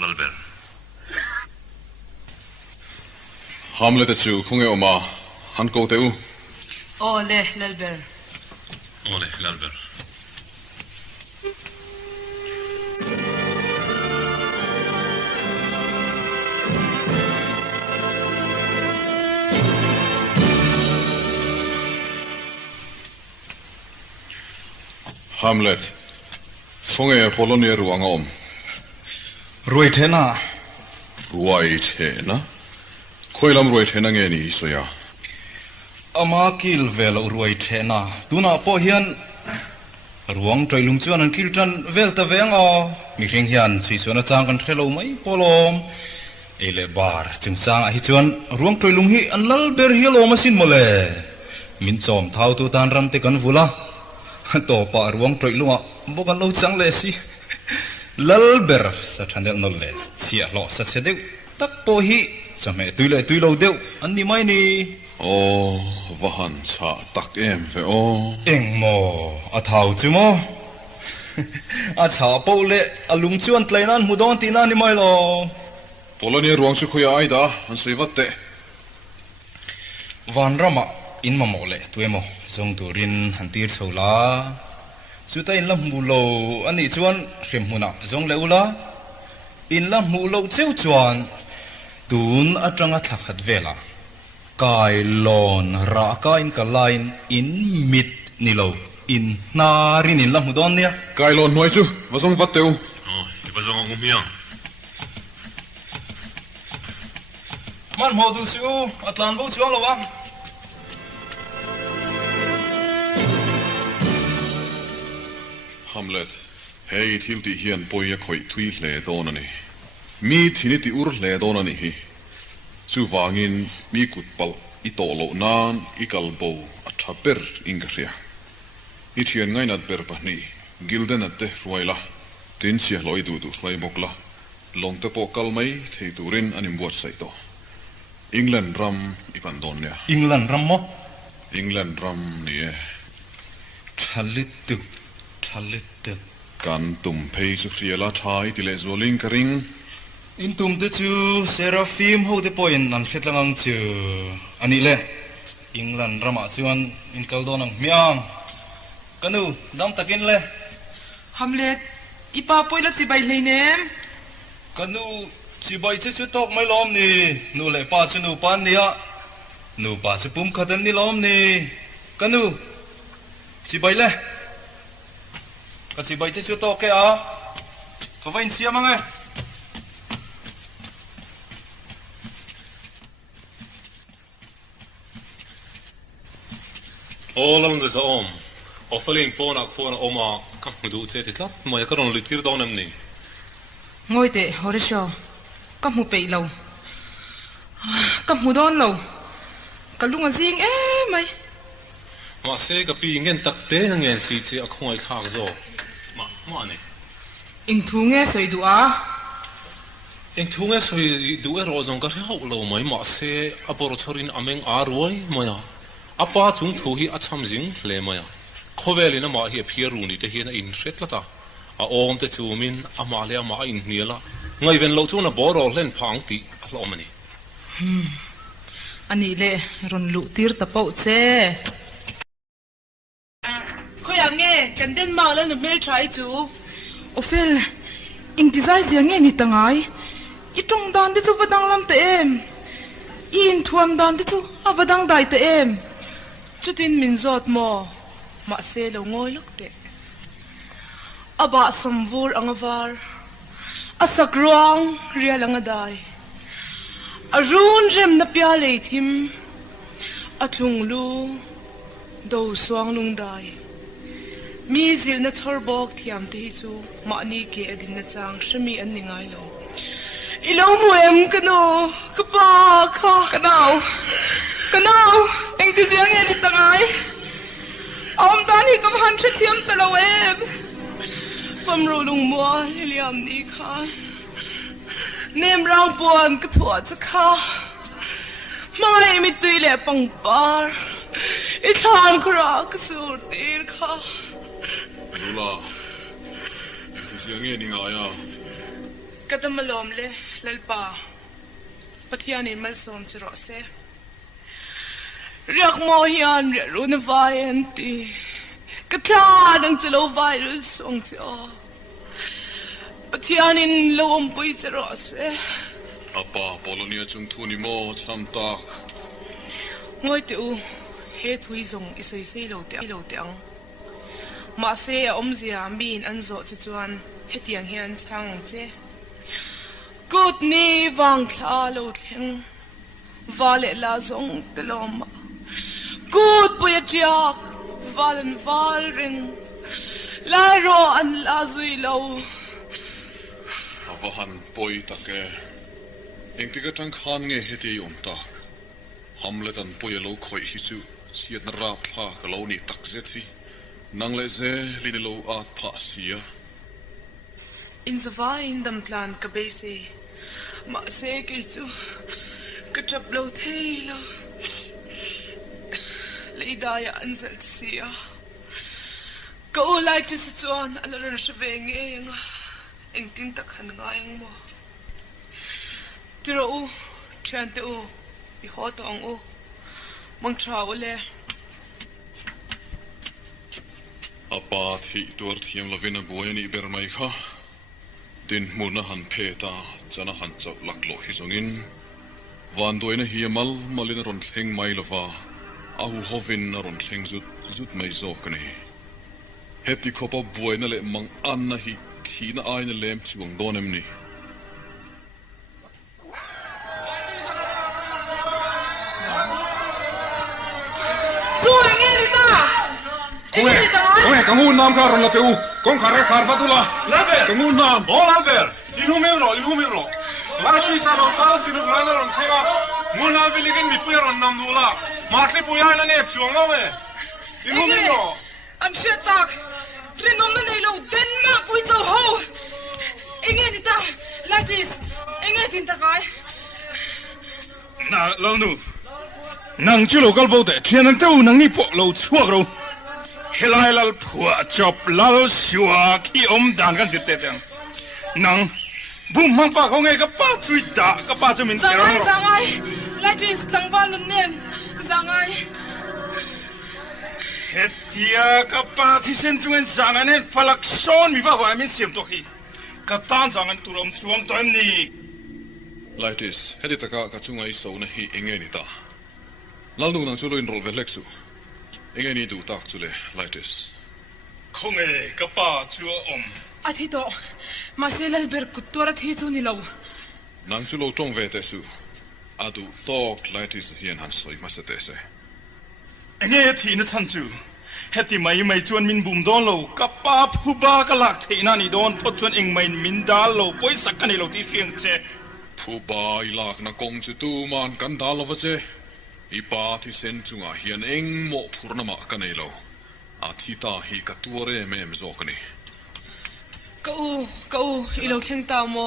lalber HAMLETA chu khunge oma han ko teu Ole lalber Hamlet khunge Polonia ruang om Ruai thena ruai thena khoilam ruai thena nge ni soya ama kil velo ruai thena tuna po hian ruang trailung chuan an kil tan velta venga mi ring hian chuisona chang kan thelo mai polom ele bar chimchang a hi chuan ruang trailung hi an lal ber hi lo masin mole min chom thau tu tan ram te kan vula to pa ruang trailunga bokan lo chang le si lal ber sa thandel nol le chia lo sa chedeu tak po hi chame tuilo deu an ni mai ni o vahan cha tak em ve o eng mo a thau chu mo a cha po le a lung chuan tlainan mudon tina ni mai lo Polonia ruang chu khoya ai da an sei vatte van rama in ma mo le tuemo zong turin han tir thola chuta in lam mu lo ani chuan rem huna zong le ula in lam mu lo cheu chuan tun atanga thakhat vela kai lon ra ka in ka line in mit ni lo in narin in lam mu don nia kai lon noi chu vazong vatteu i bazong miang man mo du su atlan bo chuang lo wa Hamlet hei thil ti hian poia khoi thui hle donani mi thini ti ur hle donani hi chu wangin mi kutpal I to lo nan I kalbo a thaper ingria I thian ngai nat ber pahni gilden at te ruaila tin sia loi du hlai bokla long te po kalmai thei turin anim buat sai to England ram I pandonia England ram mo England ram ni e thalit kan tum phei su riala thai ti le zoling karing in tum te chu seraphim ho te point nan khetlangang chu ani le England rama chuan in kaldonang miang kanu dam takin le Hamlet ipa poila chibai hleinem kanu chibai chu tok mai lom ni nu le pa chu nu pan nia nu pa chu pum khatan ni lom ni kanu chibai le ka chibai chu tok ke a ka vain sia mangai all on the om offering pona khona oma kam du che ti tlap mo yakron litir donam ni ngoi te horisho kam hu pe lo kam hu don lo kalunga zing e mai ma se ka pi ngen tak te nang en si che akhoi khak zo ma ne ing thu nge soi du a eng thunga soi du e rozong ka hau lo mai ma se apor chorin ameng aroi moya apa chung thu hi acham jing hle maya khovelina ma hi phiaru ni te hi na in hretlata a om te chumin ama le ama in niala ngai ven lo chu na boro len phang ti hlomani ani le ron lu tir ta pau che khoyang nge kan den ma la no mel try chu ofel ing design sia nge ni tangai I tong dan de chu badang lam te em in thuam dan de chu avadang dai te em chutin min zot mo ma se lo ngoi lok te aba samvur angavar asakruang rialanga dai arun rem na pya le thim atlung lu do swang lung dai mi zil na chor bok thiam te chu ma ni ke adin na chang shmi an ningai lo ilong muem kano kapa kha kanao eng ti siang ni tangai om dan hi kam han the thiam ta lo em fam ro lung mo liam ni kha nem rang pon ka thua cha kha mai mi tui le pang par I than khra ka sur tir kha รู้ล่ะเสียงเงี้ยนี่ไงอ่ะก็ต้องมาล้อมเลยเล่นป่าปะเทียนินมันสมจะรอเสเรียกมอฮิอันเรียรู้นวายอันตีก็ท่าดังจะเล่าไวรุ่นส่งจะอปะเทียนินล้อมปุยจะรอเสอาป่าปอลเนียจงทุนิโมทำตากงอยติวเฮทุยซงอิสอยเซโลเตียงมาเซอมเสียมีนอันโจจะจวนเฮตียงเฮียนช่างเจกุดนี้วางคลาโลเทงวาเลลาซงตลอมกูดปุยจักวาลันวาลริงไลโรอันลาซุยโลวาหันปอยตะเกเองติกจังขันเงเฮตียมตากฮัมเลตันปอยโลคอยฮิจูเสียนราพลากโลนี่ตักเซทีนังเลเซลินโลอาตพาเสียอินสวายอินดัมตลานกะเบเซมาเซกิจูกระจับโลเทโลเลยได้อันเซลเซียก็อุไลจิสจวนอัลรันชเวงเองเองตินตักหันง่ายงโมติโรอูเชียนติอูอีหัวตองอูมังทราอุเลอาปาที่ตัวที่ยังลวินาบัวนี่เบอร์ไม่ค่ะดินมุนหันเพตาจะน่าหันจับหลักโลหิซงอินวันด้วยนะเฮียมัลินรอนเทงไม่ละว่าอาหูฮอวินนรอนเทงจุดไม่โจกันนี่เฮติขบบัวนั่นแหละมังอันนะฮิทีน่าไอ้นั่นเล่มช่วงโดนเอ็มนี่กังวลน้ำคาร์ลนะเจ้ากงคาร์คาร์ฟัตุลากังวลน้ำโอ้ลาเบอร์อินูเมโรลาที่สารคาสิรุกลานารันเทกามูนาวิลิกินมีปุยรันนำดูละมาที่ปุยนั่นเองจวงเอาเว้อินูเมโรอันเชื่อตักเรื่องนั้นในเราเด่นมากกุยเจ้าหูเอ็งเอ็นตาลาติสเอ็งเอ็นตินตะไคน่าลองดูนังจิโลกัลโบเตเทียนันเต้านังนี่ปอกเราชั่วเราเฮลัยลผัวจบลาชัวขี้อมด่านกันสิเตยังนังบุ้มมันปากเขาไงกับป้าช่วยด่ากับป้าจะมินเตอร์สังไงลาติสตั้งบ้านนั่นเนี่ยสังไงเฮตียกับป้าที่เส้นจวนสังไงเนี่ยฝรั่งซ้อนมีบ้าว่าไม่เสียมตัวขี้กับตานสังไงตุรมช่วงตัวนี้ไลติสเฮติตะกะกับจุงไอโซนะฮีเองไงนี่ตาลาลูนังจุลอินโรเวเล็กซูเองไงนี่ดูตักจุเลไลติสคงเอกับป้าชัวอมอาทิตย์ต่อมาเซลเบอร์กุตัวรัฐฮิตุนิลาวนังจุโลจงเวเตซูอาดูตอกไลติสเฮียนหันสอยมาสเตเซเองไงที่นั่นฉันจูเฮติไม่จวนมินบุมโดนโลกับป้าผู้บ้ากลักเทนันนี่โดนพอจวนเองไม่มินดาโลป่วยสักกันนี่โลที่เฟียงเจผู้บ้าอีลากนักกงจุตูมันกันดาลวะเจอีป้าที่เซนจุงอาเฮียนเองโมพูร์นมากันนี่โลอาทิตาฮีกัตัวเร่เมมโจกันนี่กูอีโลเข่งตามโม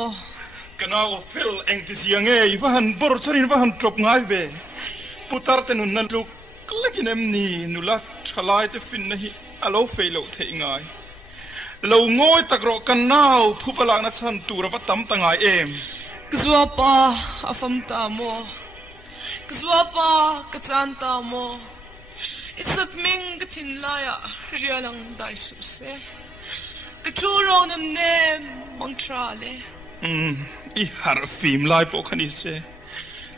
กันเอาฟิลเองที่เสียงเอ้ยว่าหันบริษัทนี้ว่าหันจบง่ายเว้ปุตตาร์เตนุนนั่นลูกเล็กนิดนี่นุลักทลายจะฟินนะฮีอาโลเฟลเทง่ายเราง่อยตะกรอกันน่าวผู้พลังนัชันตูระวัตตั้มตั้งไงเอ็มกซัวป้าอาฟัมตามโมกซัวป้ากจันตามโมอิสักมิงกทินลายะเรียลังได้สุเซกชูโรนันเนมมังทราเลอีฮาร์ฟิมลายปกนิเซ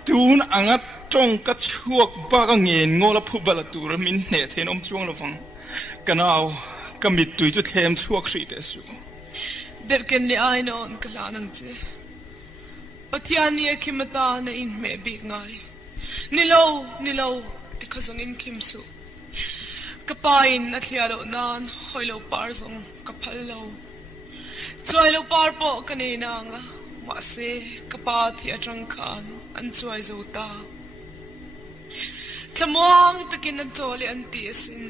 ตูนอังัดจงกัดช่วกบ้ากเงินงอละผู้บาลตูระมินเนเทนอมจวงละฟังกันเอากมิดตุยจุดเทมช่วกสีเตสูเด็กกันเลยไอ้นอนกลานังเจปะที่อันนี้คิมตาในอินเมบิกไงนิโลที่เขาส่งอินคิมสุกระปายนัทเลียโลนานหอยโลปาร์ซงกับพัลโลช่วยโลปาร์โปกันเองนางว่าเซกระปาที่อาจังคานอันช่วยโจตาจะมองตะกินนันโจเลอันตีสิน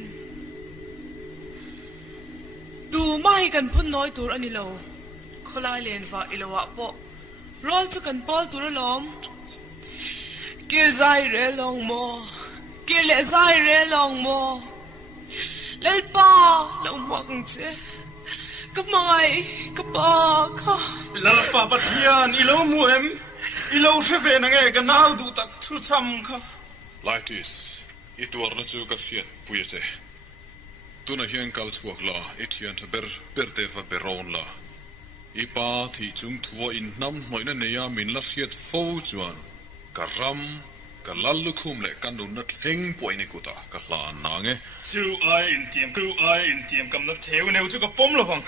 ดูไม่กันพุ่นน้อยตัวอันนี้โลเขาไล่เลียนว่าอิลวะโปรอลจะกันปอลตัวล้อมเกี่ยใจเรลองโมเกี่ยเลใจเรลองโมเล่นป้าเราโม quăng chế cái mai cái ba kha là bà bắt hiền ilo muem ilo sẽ về nghe cái nào đủ tắc thu chăm kha like this itu warna chu ka fiat puise tu na hian kal chuak la etian tha ber te fa beron la ipa thi chung thua in nam hoi na neya min la fiat fo chuan ka ram ka lallu khum le kan du na thleng poi ni kuta ka hla na nge chu ai in tiam kam na theu neu chu ka pom lo hang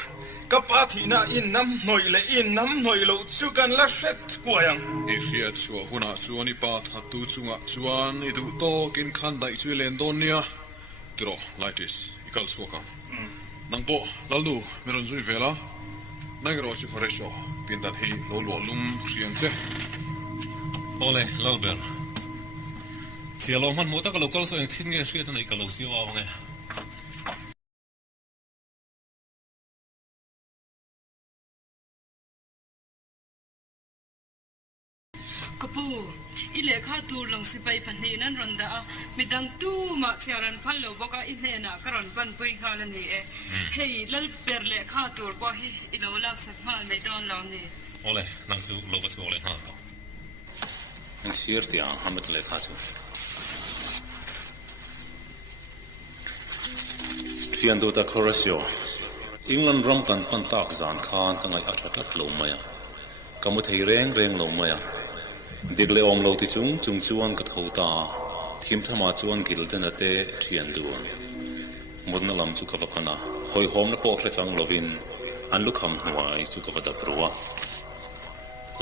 ka pa thi na in nam noi lo chu kan la set puayang e fiat chu huna chuan ipa tha tu chunga chuan i du to kin khan dai chu len don nia tro like this ikal chuaka nang po lallu meron zui vela nang ro chi foresho pindan hi lo lum rian che ole lalber Sialo man mo ta ka local so thin nge hriat nei ka lo siwa nge Kapu ile kha tur long sipai phani nan ronda midang tu ma siaran phallo boka inena karon pan pui khala ni e hei lal per le kha tur bo hi ilo lak sat mal me don law ni ole nang su lo ba chu ole ha to en sierti a hamet le kha chu Fian do ta chorusio England rom kan pan tak zan khan ka ngai athatat lo maya kamu thei reng lo maya digle om lo ti chung chuan ka thota thim thama chuan gil den ate thian du modna lam chu ka vakana hoi hom na po khre chang lovin an lu kham hnuai chu ka vada prowa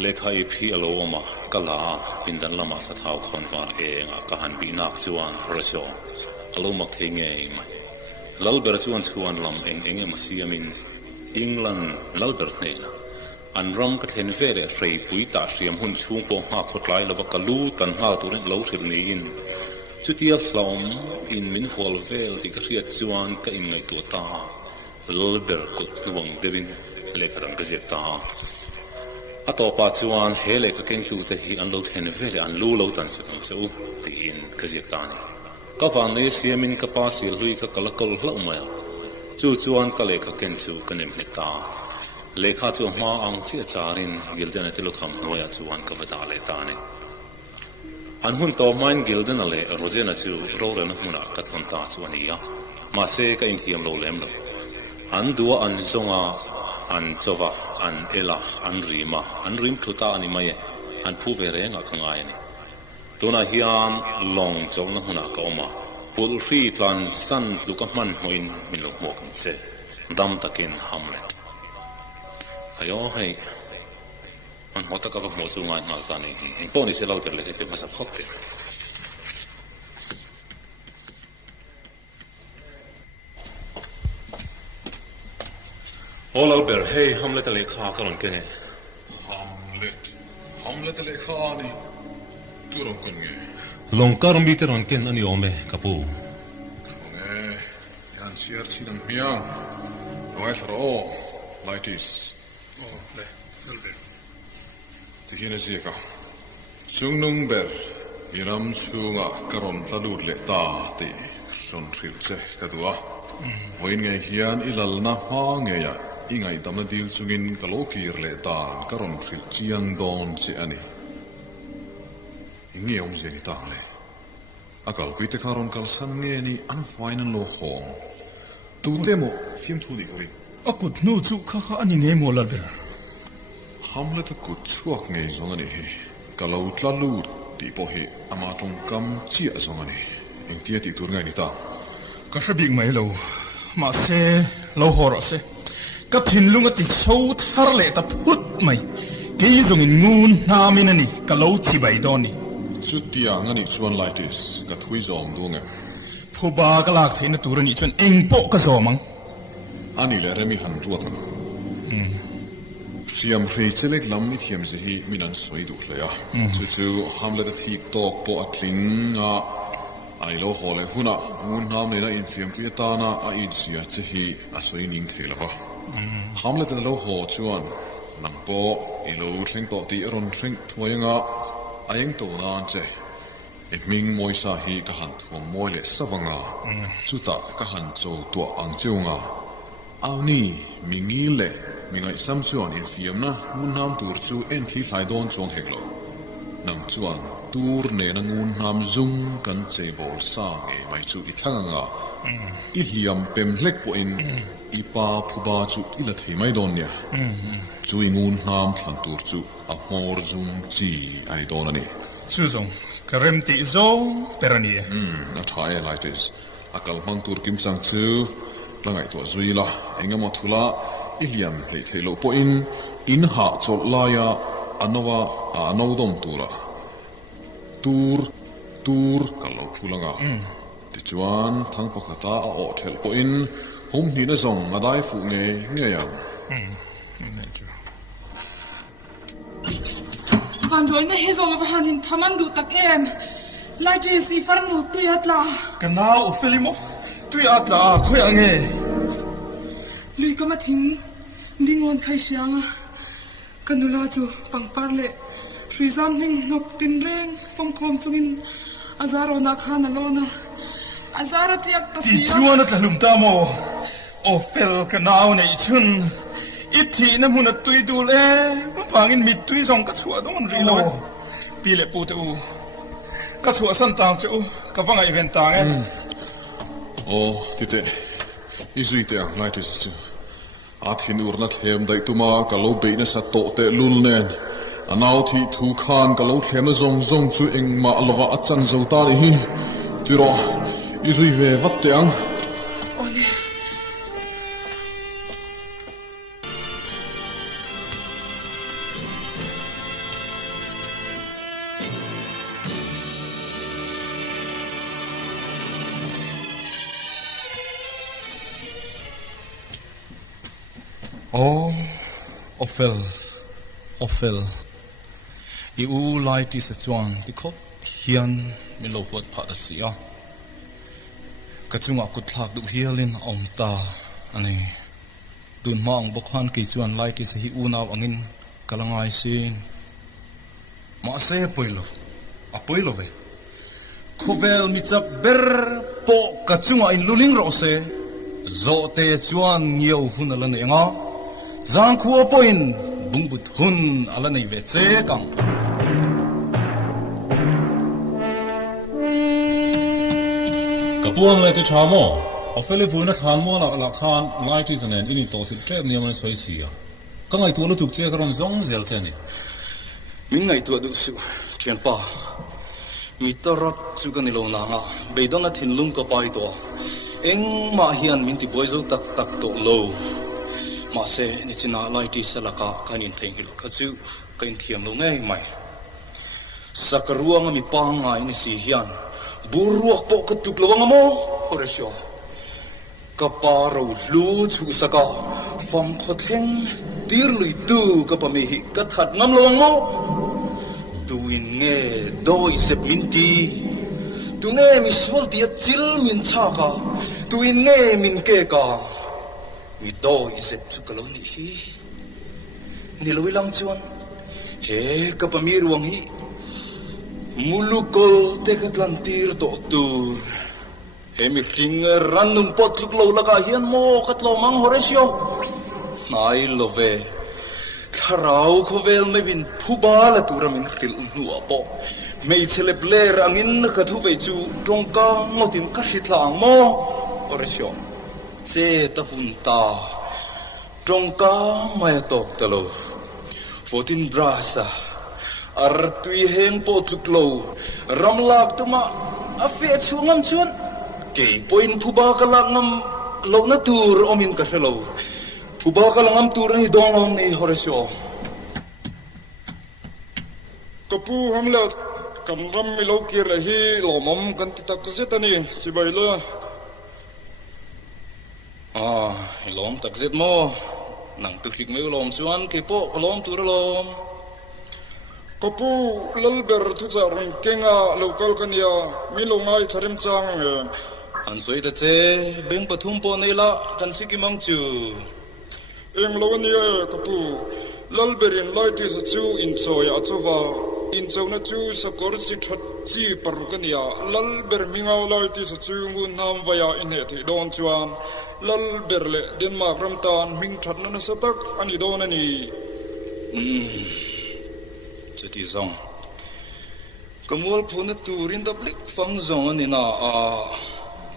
lekha I phi alo oma kala pindan lama sa thau khon war e nga ka han bi nak chuan rasho alo mak thei nge mai lalber chuan lam eng masiamin England lalber neina an ram ka thlen vele frei pui ta hriam hun chung po ha khotlai lova kalu tan ha turin lo thil ni in chutia hlom in min hol vel ti ka hriat chuan ka in ngai tu ta lalber kut nuang devin lekharan ka zeta ato pa chuan hele ka keng tu te hi an lo thlen vele an lu lo tan sakam cheu ti in ka zeta ni ka van ne siamin ka pa sil hui ka kalakol hlau maya chuan ka lekha ken chu kanem heta lekha chu ma ang chi charin gilden ate lukham noya chuan ka vada le ta ne an hun to main gilden ale rojena chu roren huna ka thon ta chuan ya ma se ka in thiam lo lem lo an duwa an zonga an chova an ela an rim thuta ani mai an phu ve renga khangai ni tuna hian long chong na huna ka oma pul free tlan san luka man moin min lo mo kan se dam takin hamlet ayo hei an hota ka mo chu ngai ngal ta ni in poni se lo ter le pe masa khokte all albert hey hamlet le kha ka ron kene hamlet le kha ni turon kon nge long karom biter on ken ani ome kapu yan siar chinam mia wai for all like this le lalber Tiene sieka. Sungnung ber. Iram sunga karon talut le ta ti. Son trilse kadua. Hoin ngai hian ilal na ha ngeya. Ingai tamna dil sungin kalokir le ta karon tril chiang don si ani. Ingi om zeni ta le. Akal kuite karon kal san nge ni an fainan lo hong. Tu demo fiam tu di koi. akut nu chu kha ani nge mo lalber HAMLETA kut chuak ngei zongani hi kalau tlalu ti po hi ama tong kam chia zongani eng tia ti tur ngai ni ta ka shabik mai lo ma se lo hor se ka thin lunga ti so thar le ta phut mai ke zong in ngun na min ani ka lo chi bai doni chu tia ngani chuan like this ka thui zong dunga phuba ka lak theina turani chon eng po ka zomang ani le remi han ruat Siam free chelek lam ni thiam ze hi minan soi du hle ya chu HAMLETA thik tok po atling a ai lo hole huna mun nam ne na in fiam pu ta na a in sia che hi a soi ning thela ba HAMLETA lo ho chuan nang po I lo thleng to ti ron thleng thuayanga aeng to na che e ming moi sa hi ka han thuam moi le sawanga chu ta ka han cho to ang cheunga ao ni mi ngi le mi ngai sam chuan in fiam na mun nam tur chu en thi thlai don chong hek lo nang chuan tur ne na ngun nam zum kan chei bol sa nge mai chu I thanga I hiam pem hlek po in I pa phuba chu ila thei mai don nia chu ngun nam thlang tur chu a mor zum chi ai don ani chu zong karem ti zo perani a thai like this akal mang tur kim chang chu langai to zui la engama thula I hiam hei thei lo po in ha chol la ya anowa ano dom tura tur kalau thulanga ti chuan thang pakhata a o thel po in hom ni na zong adai fu nge yang kan doi na hezo ma hanin phaman du tak em lai je si farang nu tu atla kanao o felimo tu atla khoi ange lui ka ma thing dingon khai sianga kanula chu pangpar le Rizam ning nok tin reng phong kom chungin azaro na khana lona azaro tiak ta ti chuan at hlum ta mo o fel kanao nei chun ithi na mun at tui dul e pangin mit tui song ka chua don ri lo pi le pu tu ka chua san tang chu ka wanga event tang e o tite izuite ang lai tis chu athin urna them dai tuma ka lo be na sa to te lul nen anau thi thu khan ka lo thlem zong zong chu eng ma lova achan zo ta ri hi tiro izui ve vat te ang ole Ophel I u lai ti sa chuan ti khop hian mi lo huat pha da sia ka chunga ku thlak du hialin om ta ani tun mang bokhan ki chuan lai ti sa hi u naw angin kalangai sin ma se poilo ve khovel mi chak ber po ka chunga in luling ro se zo te chuan nhiều hun ala ne nga zang khu poin bungbut hun ala nei ve che kang kapuang le ti thamo ofele vuina than mo la khan lai ti zanen ini to si trep niam an soi sia ka ngai tu lu tuk che karon zong zel cheni min ngai tu du su thian pa mi torot chu kan lo na nga beidona thin lung ko pai to eng ma hian min ti boizo tak to lo ma se ni china lai ti salaka kanin theng hil khachu kain thiam lo ngai mai sakaruang mi panga ini si hian buruak po katuk lawang mo oresyo kaparo lu chu saka fam khotheng tir lui tu kapamihi kathat ngam lawang mo tuin nge doi sep minti tu nge mi sual dia chil min chaka tuin nge min ke ka mi doi sep chu kaloni hi niloi lang chuan he kapami ruang hi mulukol tekatlantir to tur hemi ring random pot luklo laga hian mo katlo mang horesyo nai love tharau khovel mevin phubala turamin khil nuwa po mei chele bler angin ka thu ve chu tongka ngotin ka hitlang mo horesyo che ta hunta tongka mai tok talo 14 brasa artui heng po tuklo ramlak tuma afi chungam chuan ke poin phuba kala ngam lo na tur omin ka hello phuba kala ngam tur ni dong long ni horesyo kapu hamlet kan ram mi lo kir la hi lomam kan ti tak zetani chibai lo lom tak zet mo nang tu hrik me lom chuan ke po lom tur lom kapu lalber thu cha ron kenga local kania milongai tharim chang an soi ta che beng pathum po nei la kan sikimang chu eng lawani kapu lalberin lighti sa chu in choya chuwa in chona chu sakor chi that chi par kania lalber mingau lighti sa chu ngun nam vaya in he thi don chuan ลัลเบร์เลเดนมาร์กรำตานมิงทัดนันสตักอันนี้โดนอันนี้จะที่ซองก็มัวพูนตูรินดับลิกฟังซองอันนี้นะ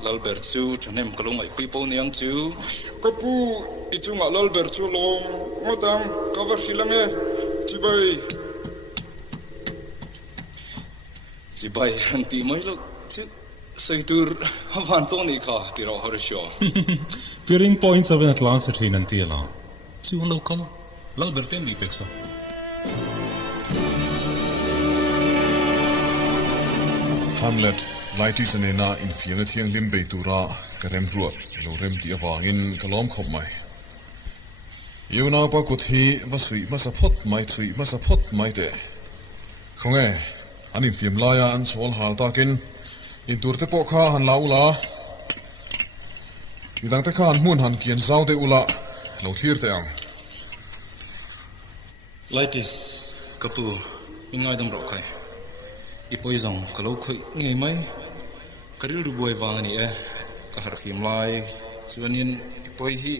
ลัลเบร์จูฉันเห็นกลุ่มไอ้ปีโป้เนี่ยจูก็พูอีจุงลัลเบร์จูลงงดตังก็ว่าฮิลังเอจีบายฮันตีไม่ลุกจิใส่ตัววันตัวนี้ค่ะที่เราหาเรื่อง Peering points of an Atlantis between and Tiela. See one local, l'Albert and Lipexa. Hamlet, lighties and ena infinity and limbe tura, karem ruat, lo rem di avangin kalom khop mai. You now pa kuthi vasui masapot mai thui masapot mai te. Khonge, anin film laya an sol hal takin in turte po kha han laula. Idang te khan mun han kian zau de ula lo thir te ang. Lighties kapu ingai dam ro khai. Ipoi zong kalau khoi ngai mai karil du boy wang ni ka har film lai chuanin ipoi hi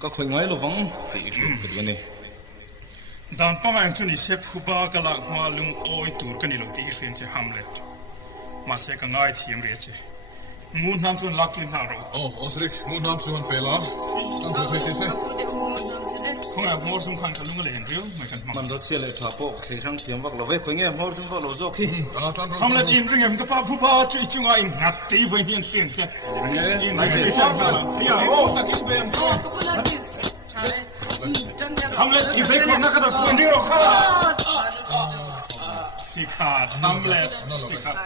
ka khoi ngai lo wang ti ka ni dan pangang chuni sep huba ka la hwa lung oi tur ka ni lo ti fen che Hamlet ma se ka ngai thiam re che mun nam chun lakin ha ro Osrik mun nam chuan pela ang thu thei se không ai mua súng khăn cả luôn cái liền riu mày cần man dot se le tha po thei thang tiam wak lo ve khoi nge mor sum po lo zo khi không lẽ in ring em cái pa phu pa chui chung ai ngắt tí với hiền xiên che in lại cái sao mà tia ô ta kim bem không lẽ in thấy con nó cái đó phun đi rồi khá xì khát không lẽ xì khát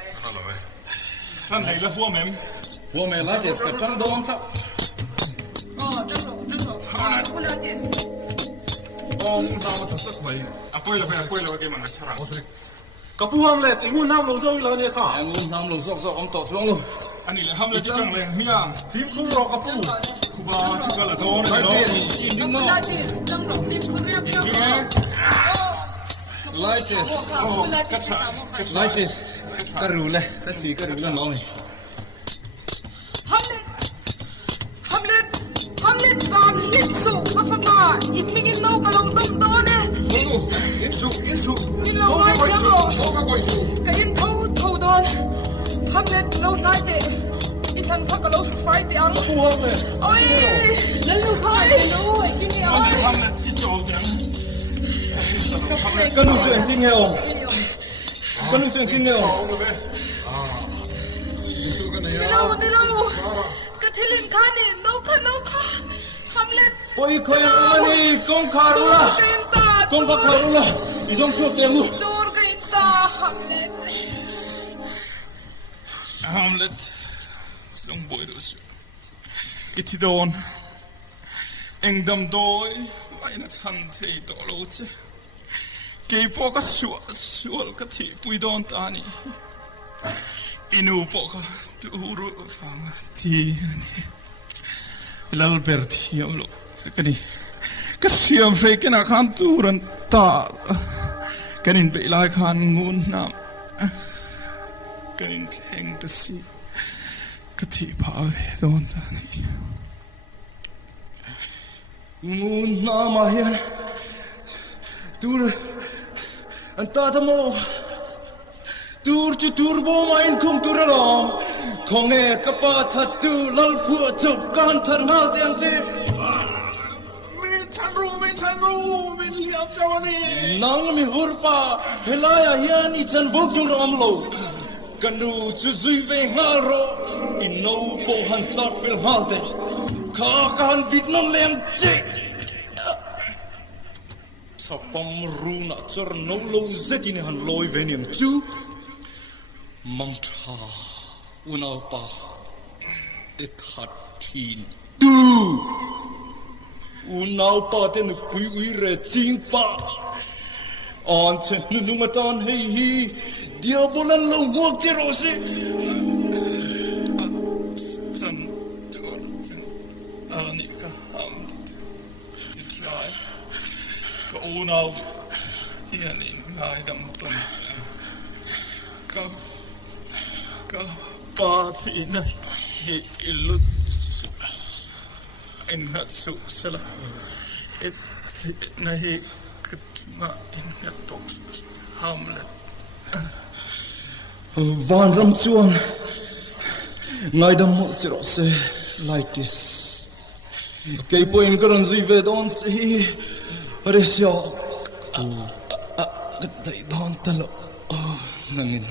chân này là vua mềm lại cái chân đông sao Ông tao thật tất vậy. Apoi la cái mà nó chara. Kapu Hamlet, ngun nam lo zo la ne kha. Ngun nam lo zo om to chuang lo. Ani le Hamlet chang le mia. Tim khu ro kapu. Kuba chuka la do no. Lighties. Karu le, ta si karu la no. Hamlet zam Mizo afaka ipmingin no kalong dom done Insu in lo ai jamo ka in tho don Hamlet lo tai te ithan fa ka lo fai te ang oi lalu khai lo kini ai Hamlet ki chol te Kan nu chen ting heo Insu ka na ya ni lo ka thilin khani no kha Hamlet oi khoi ani kong kharula izong chuak te mu dur ka inta Hamlet song boy dos iti don engdam doi mai na chan thei to lo che ke po ka sual ka thi pui don ta ni inu po ka tu ru fang ti ni l'Albert hiam lo kani ka siam fe kena khan turan ta kanin be lai khan ngun nam kanin heng ta si ka thi pa ve don ta ni ngun na ma hian tur an ta mo tur bo ma in kum tur lo khong e ka pa tha tu lal phu chok kan than hal tiang ti mi than ru mi liam chawani nang mi hur pa helaya hian I chan vok tur am lo kanu chu zui ve ngal ro in no bo han tlak fil hal te kha kan vit non leng che sa pam ru na chor no lo zetin han loi veniam chu mang tha unau pa te thatin tu unau pa te nu pui ui re ching pa on chen nu ma tan hei hi dia bolan lo muak te ro se san tur ani ka Hamlet ti try ka unau yani ngai dam ton ka pa thi na hi ilut in hat su sala it na hi ma in hat box Hamlet van ram chuan ngai dam mo chiro se like this kei point karon zui ve don si are sio dai don talo nangin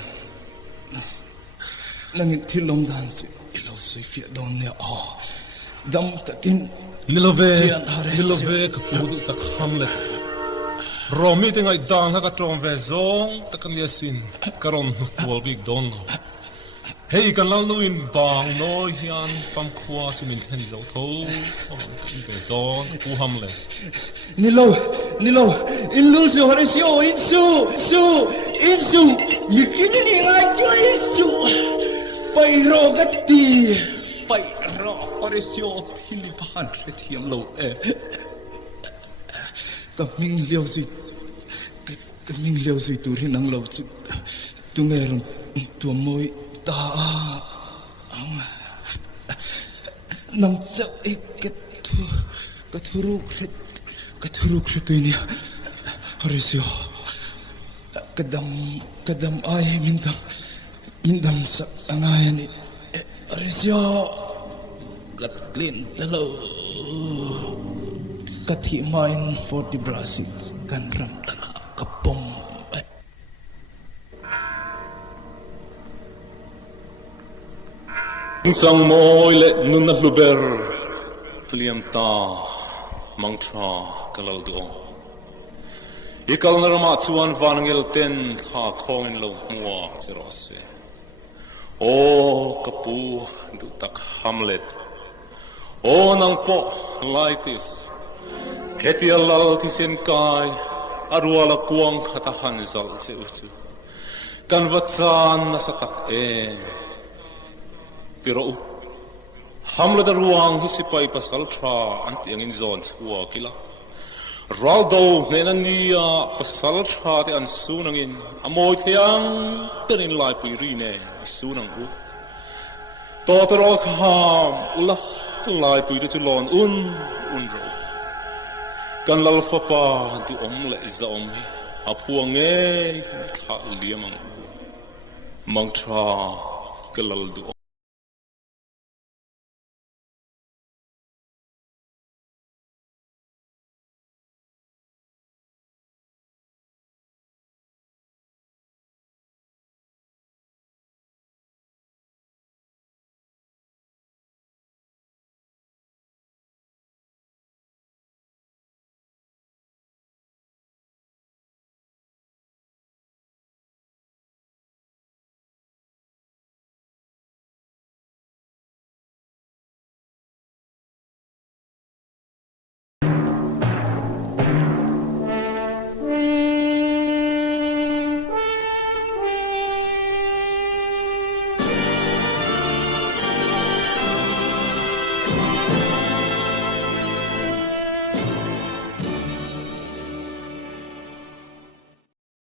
thilom dan si ilo sui fi don ne dam takin Nilove ka pudu tak Hamlet Romi tingai dang ha ka trom ve zong takan yasin karon nu fual big don Hey kan lal nu in bang no hian fam khwa chu min then zo tho in ve don ku Hamlet Nilo in lu su hare sio in su mikini ni ngai chu in su pai ro gatti pai ro hare sio thili pan re thiam lo ka ming liao zi tu ri nang lo chu tu nge ron tu moi ta nam chau ek ka thuru khre ni harisio kadam ai mindam sa angai ni harisio kat clean telo kathi main 40 brasi kan ram kapom sang moi le nun na luber liam ta mangtra kalal do ikal na rama chuan vanngel ten kha khongin lo muwa chirose o kapu du tak Hamlet o nang po laitis hetialal tisen kai arwala kuang khata hanzal cheuchu kan vatsan na satak tiro Hamlet ruang hisipai pasal tra anti angin zon chua kila Raldo nenania pasal tra te an sunangin amoy thiang tenin lai pui ne sunang u totoro kham ula lai pui tu lon un ro kan lal fapa du le zom aphuange kha liamang mangtra kalal du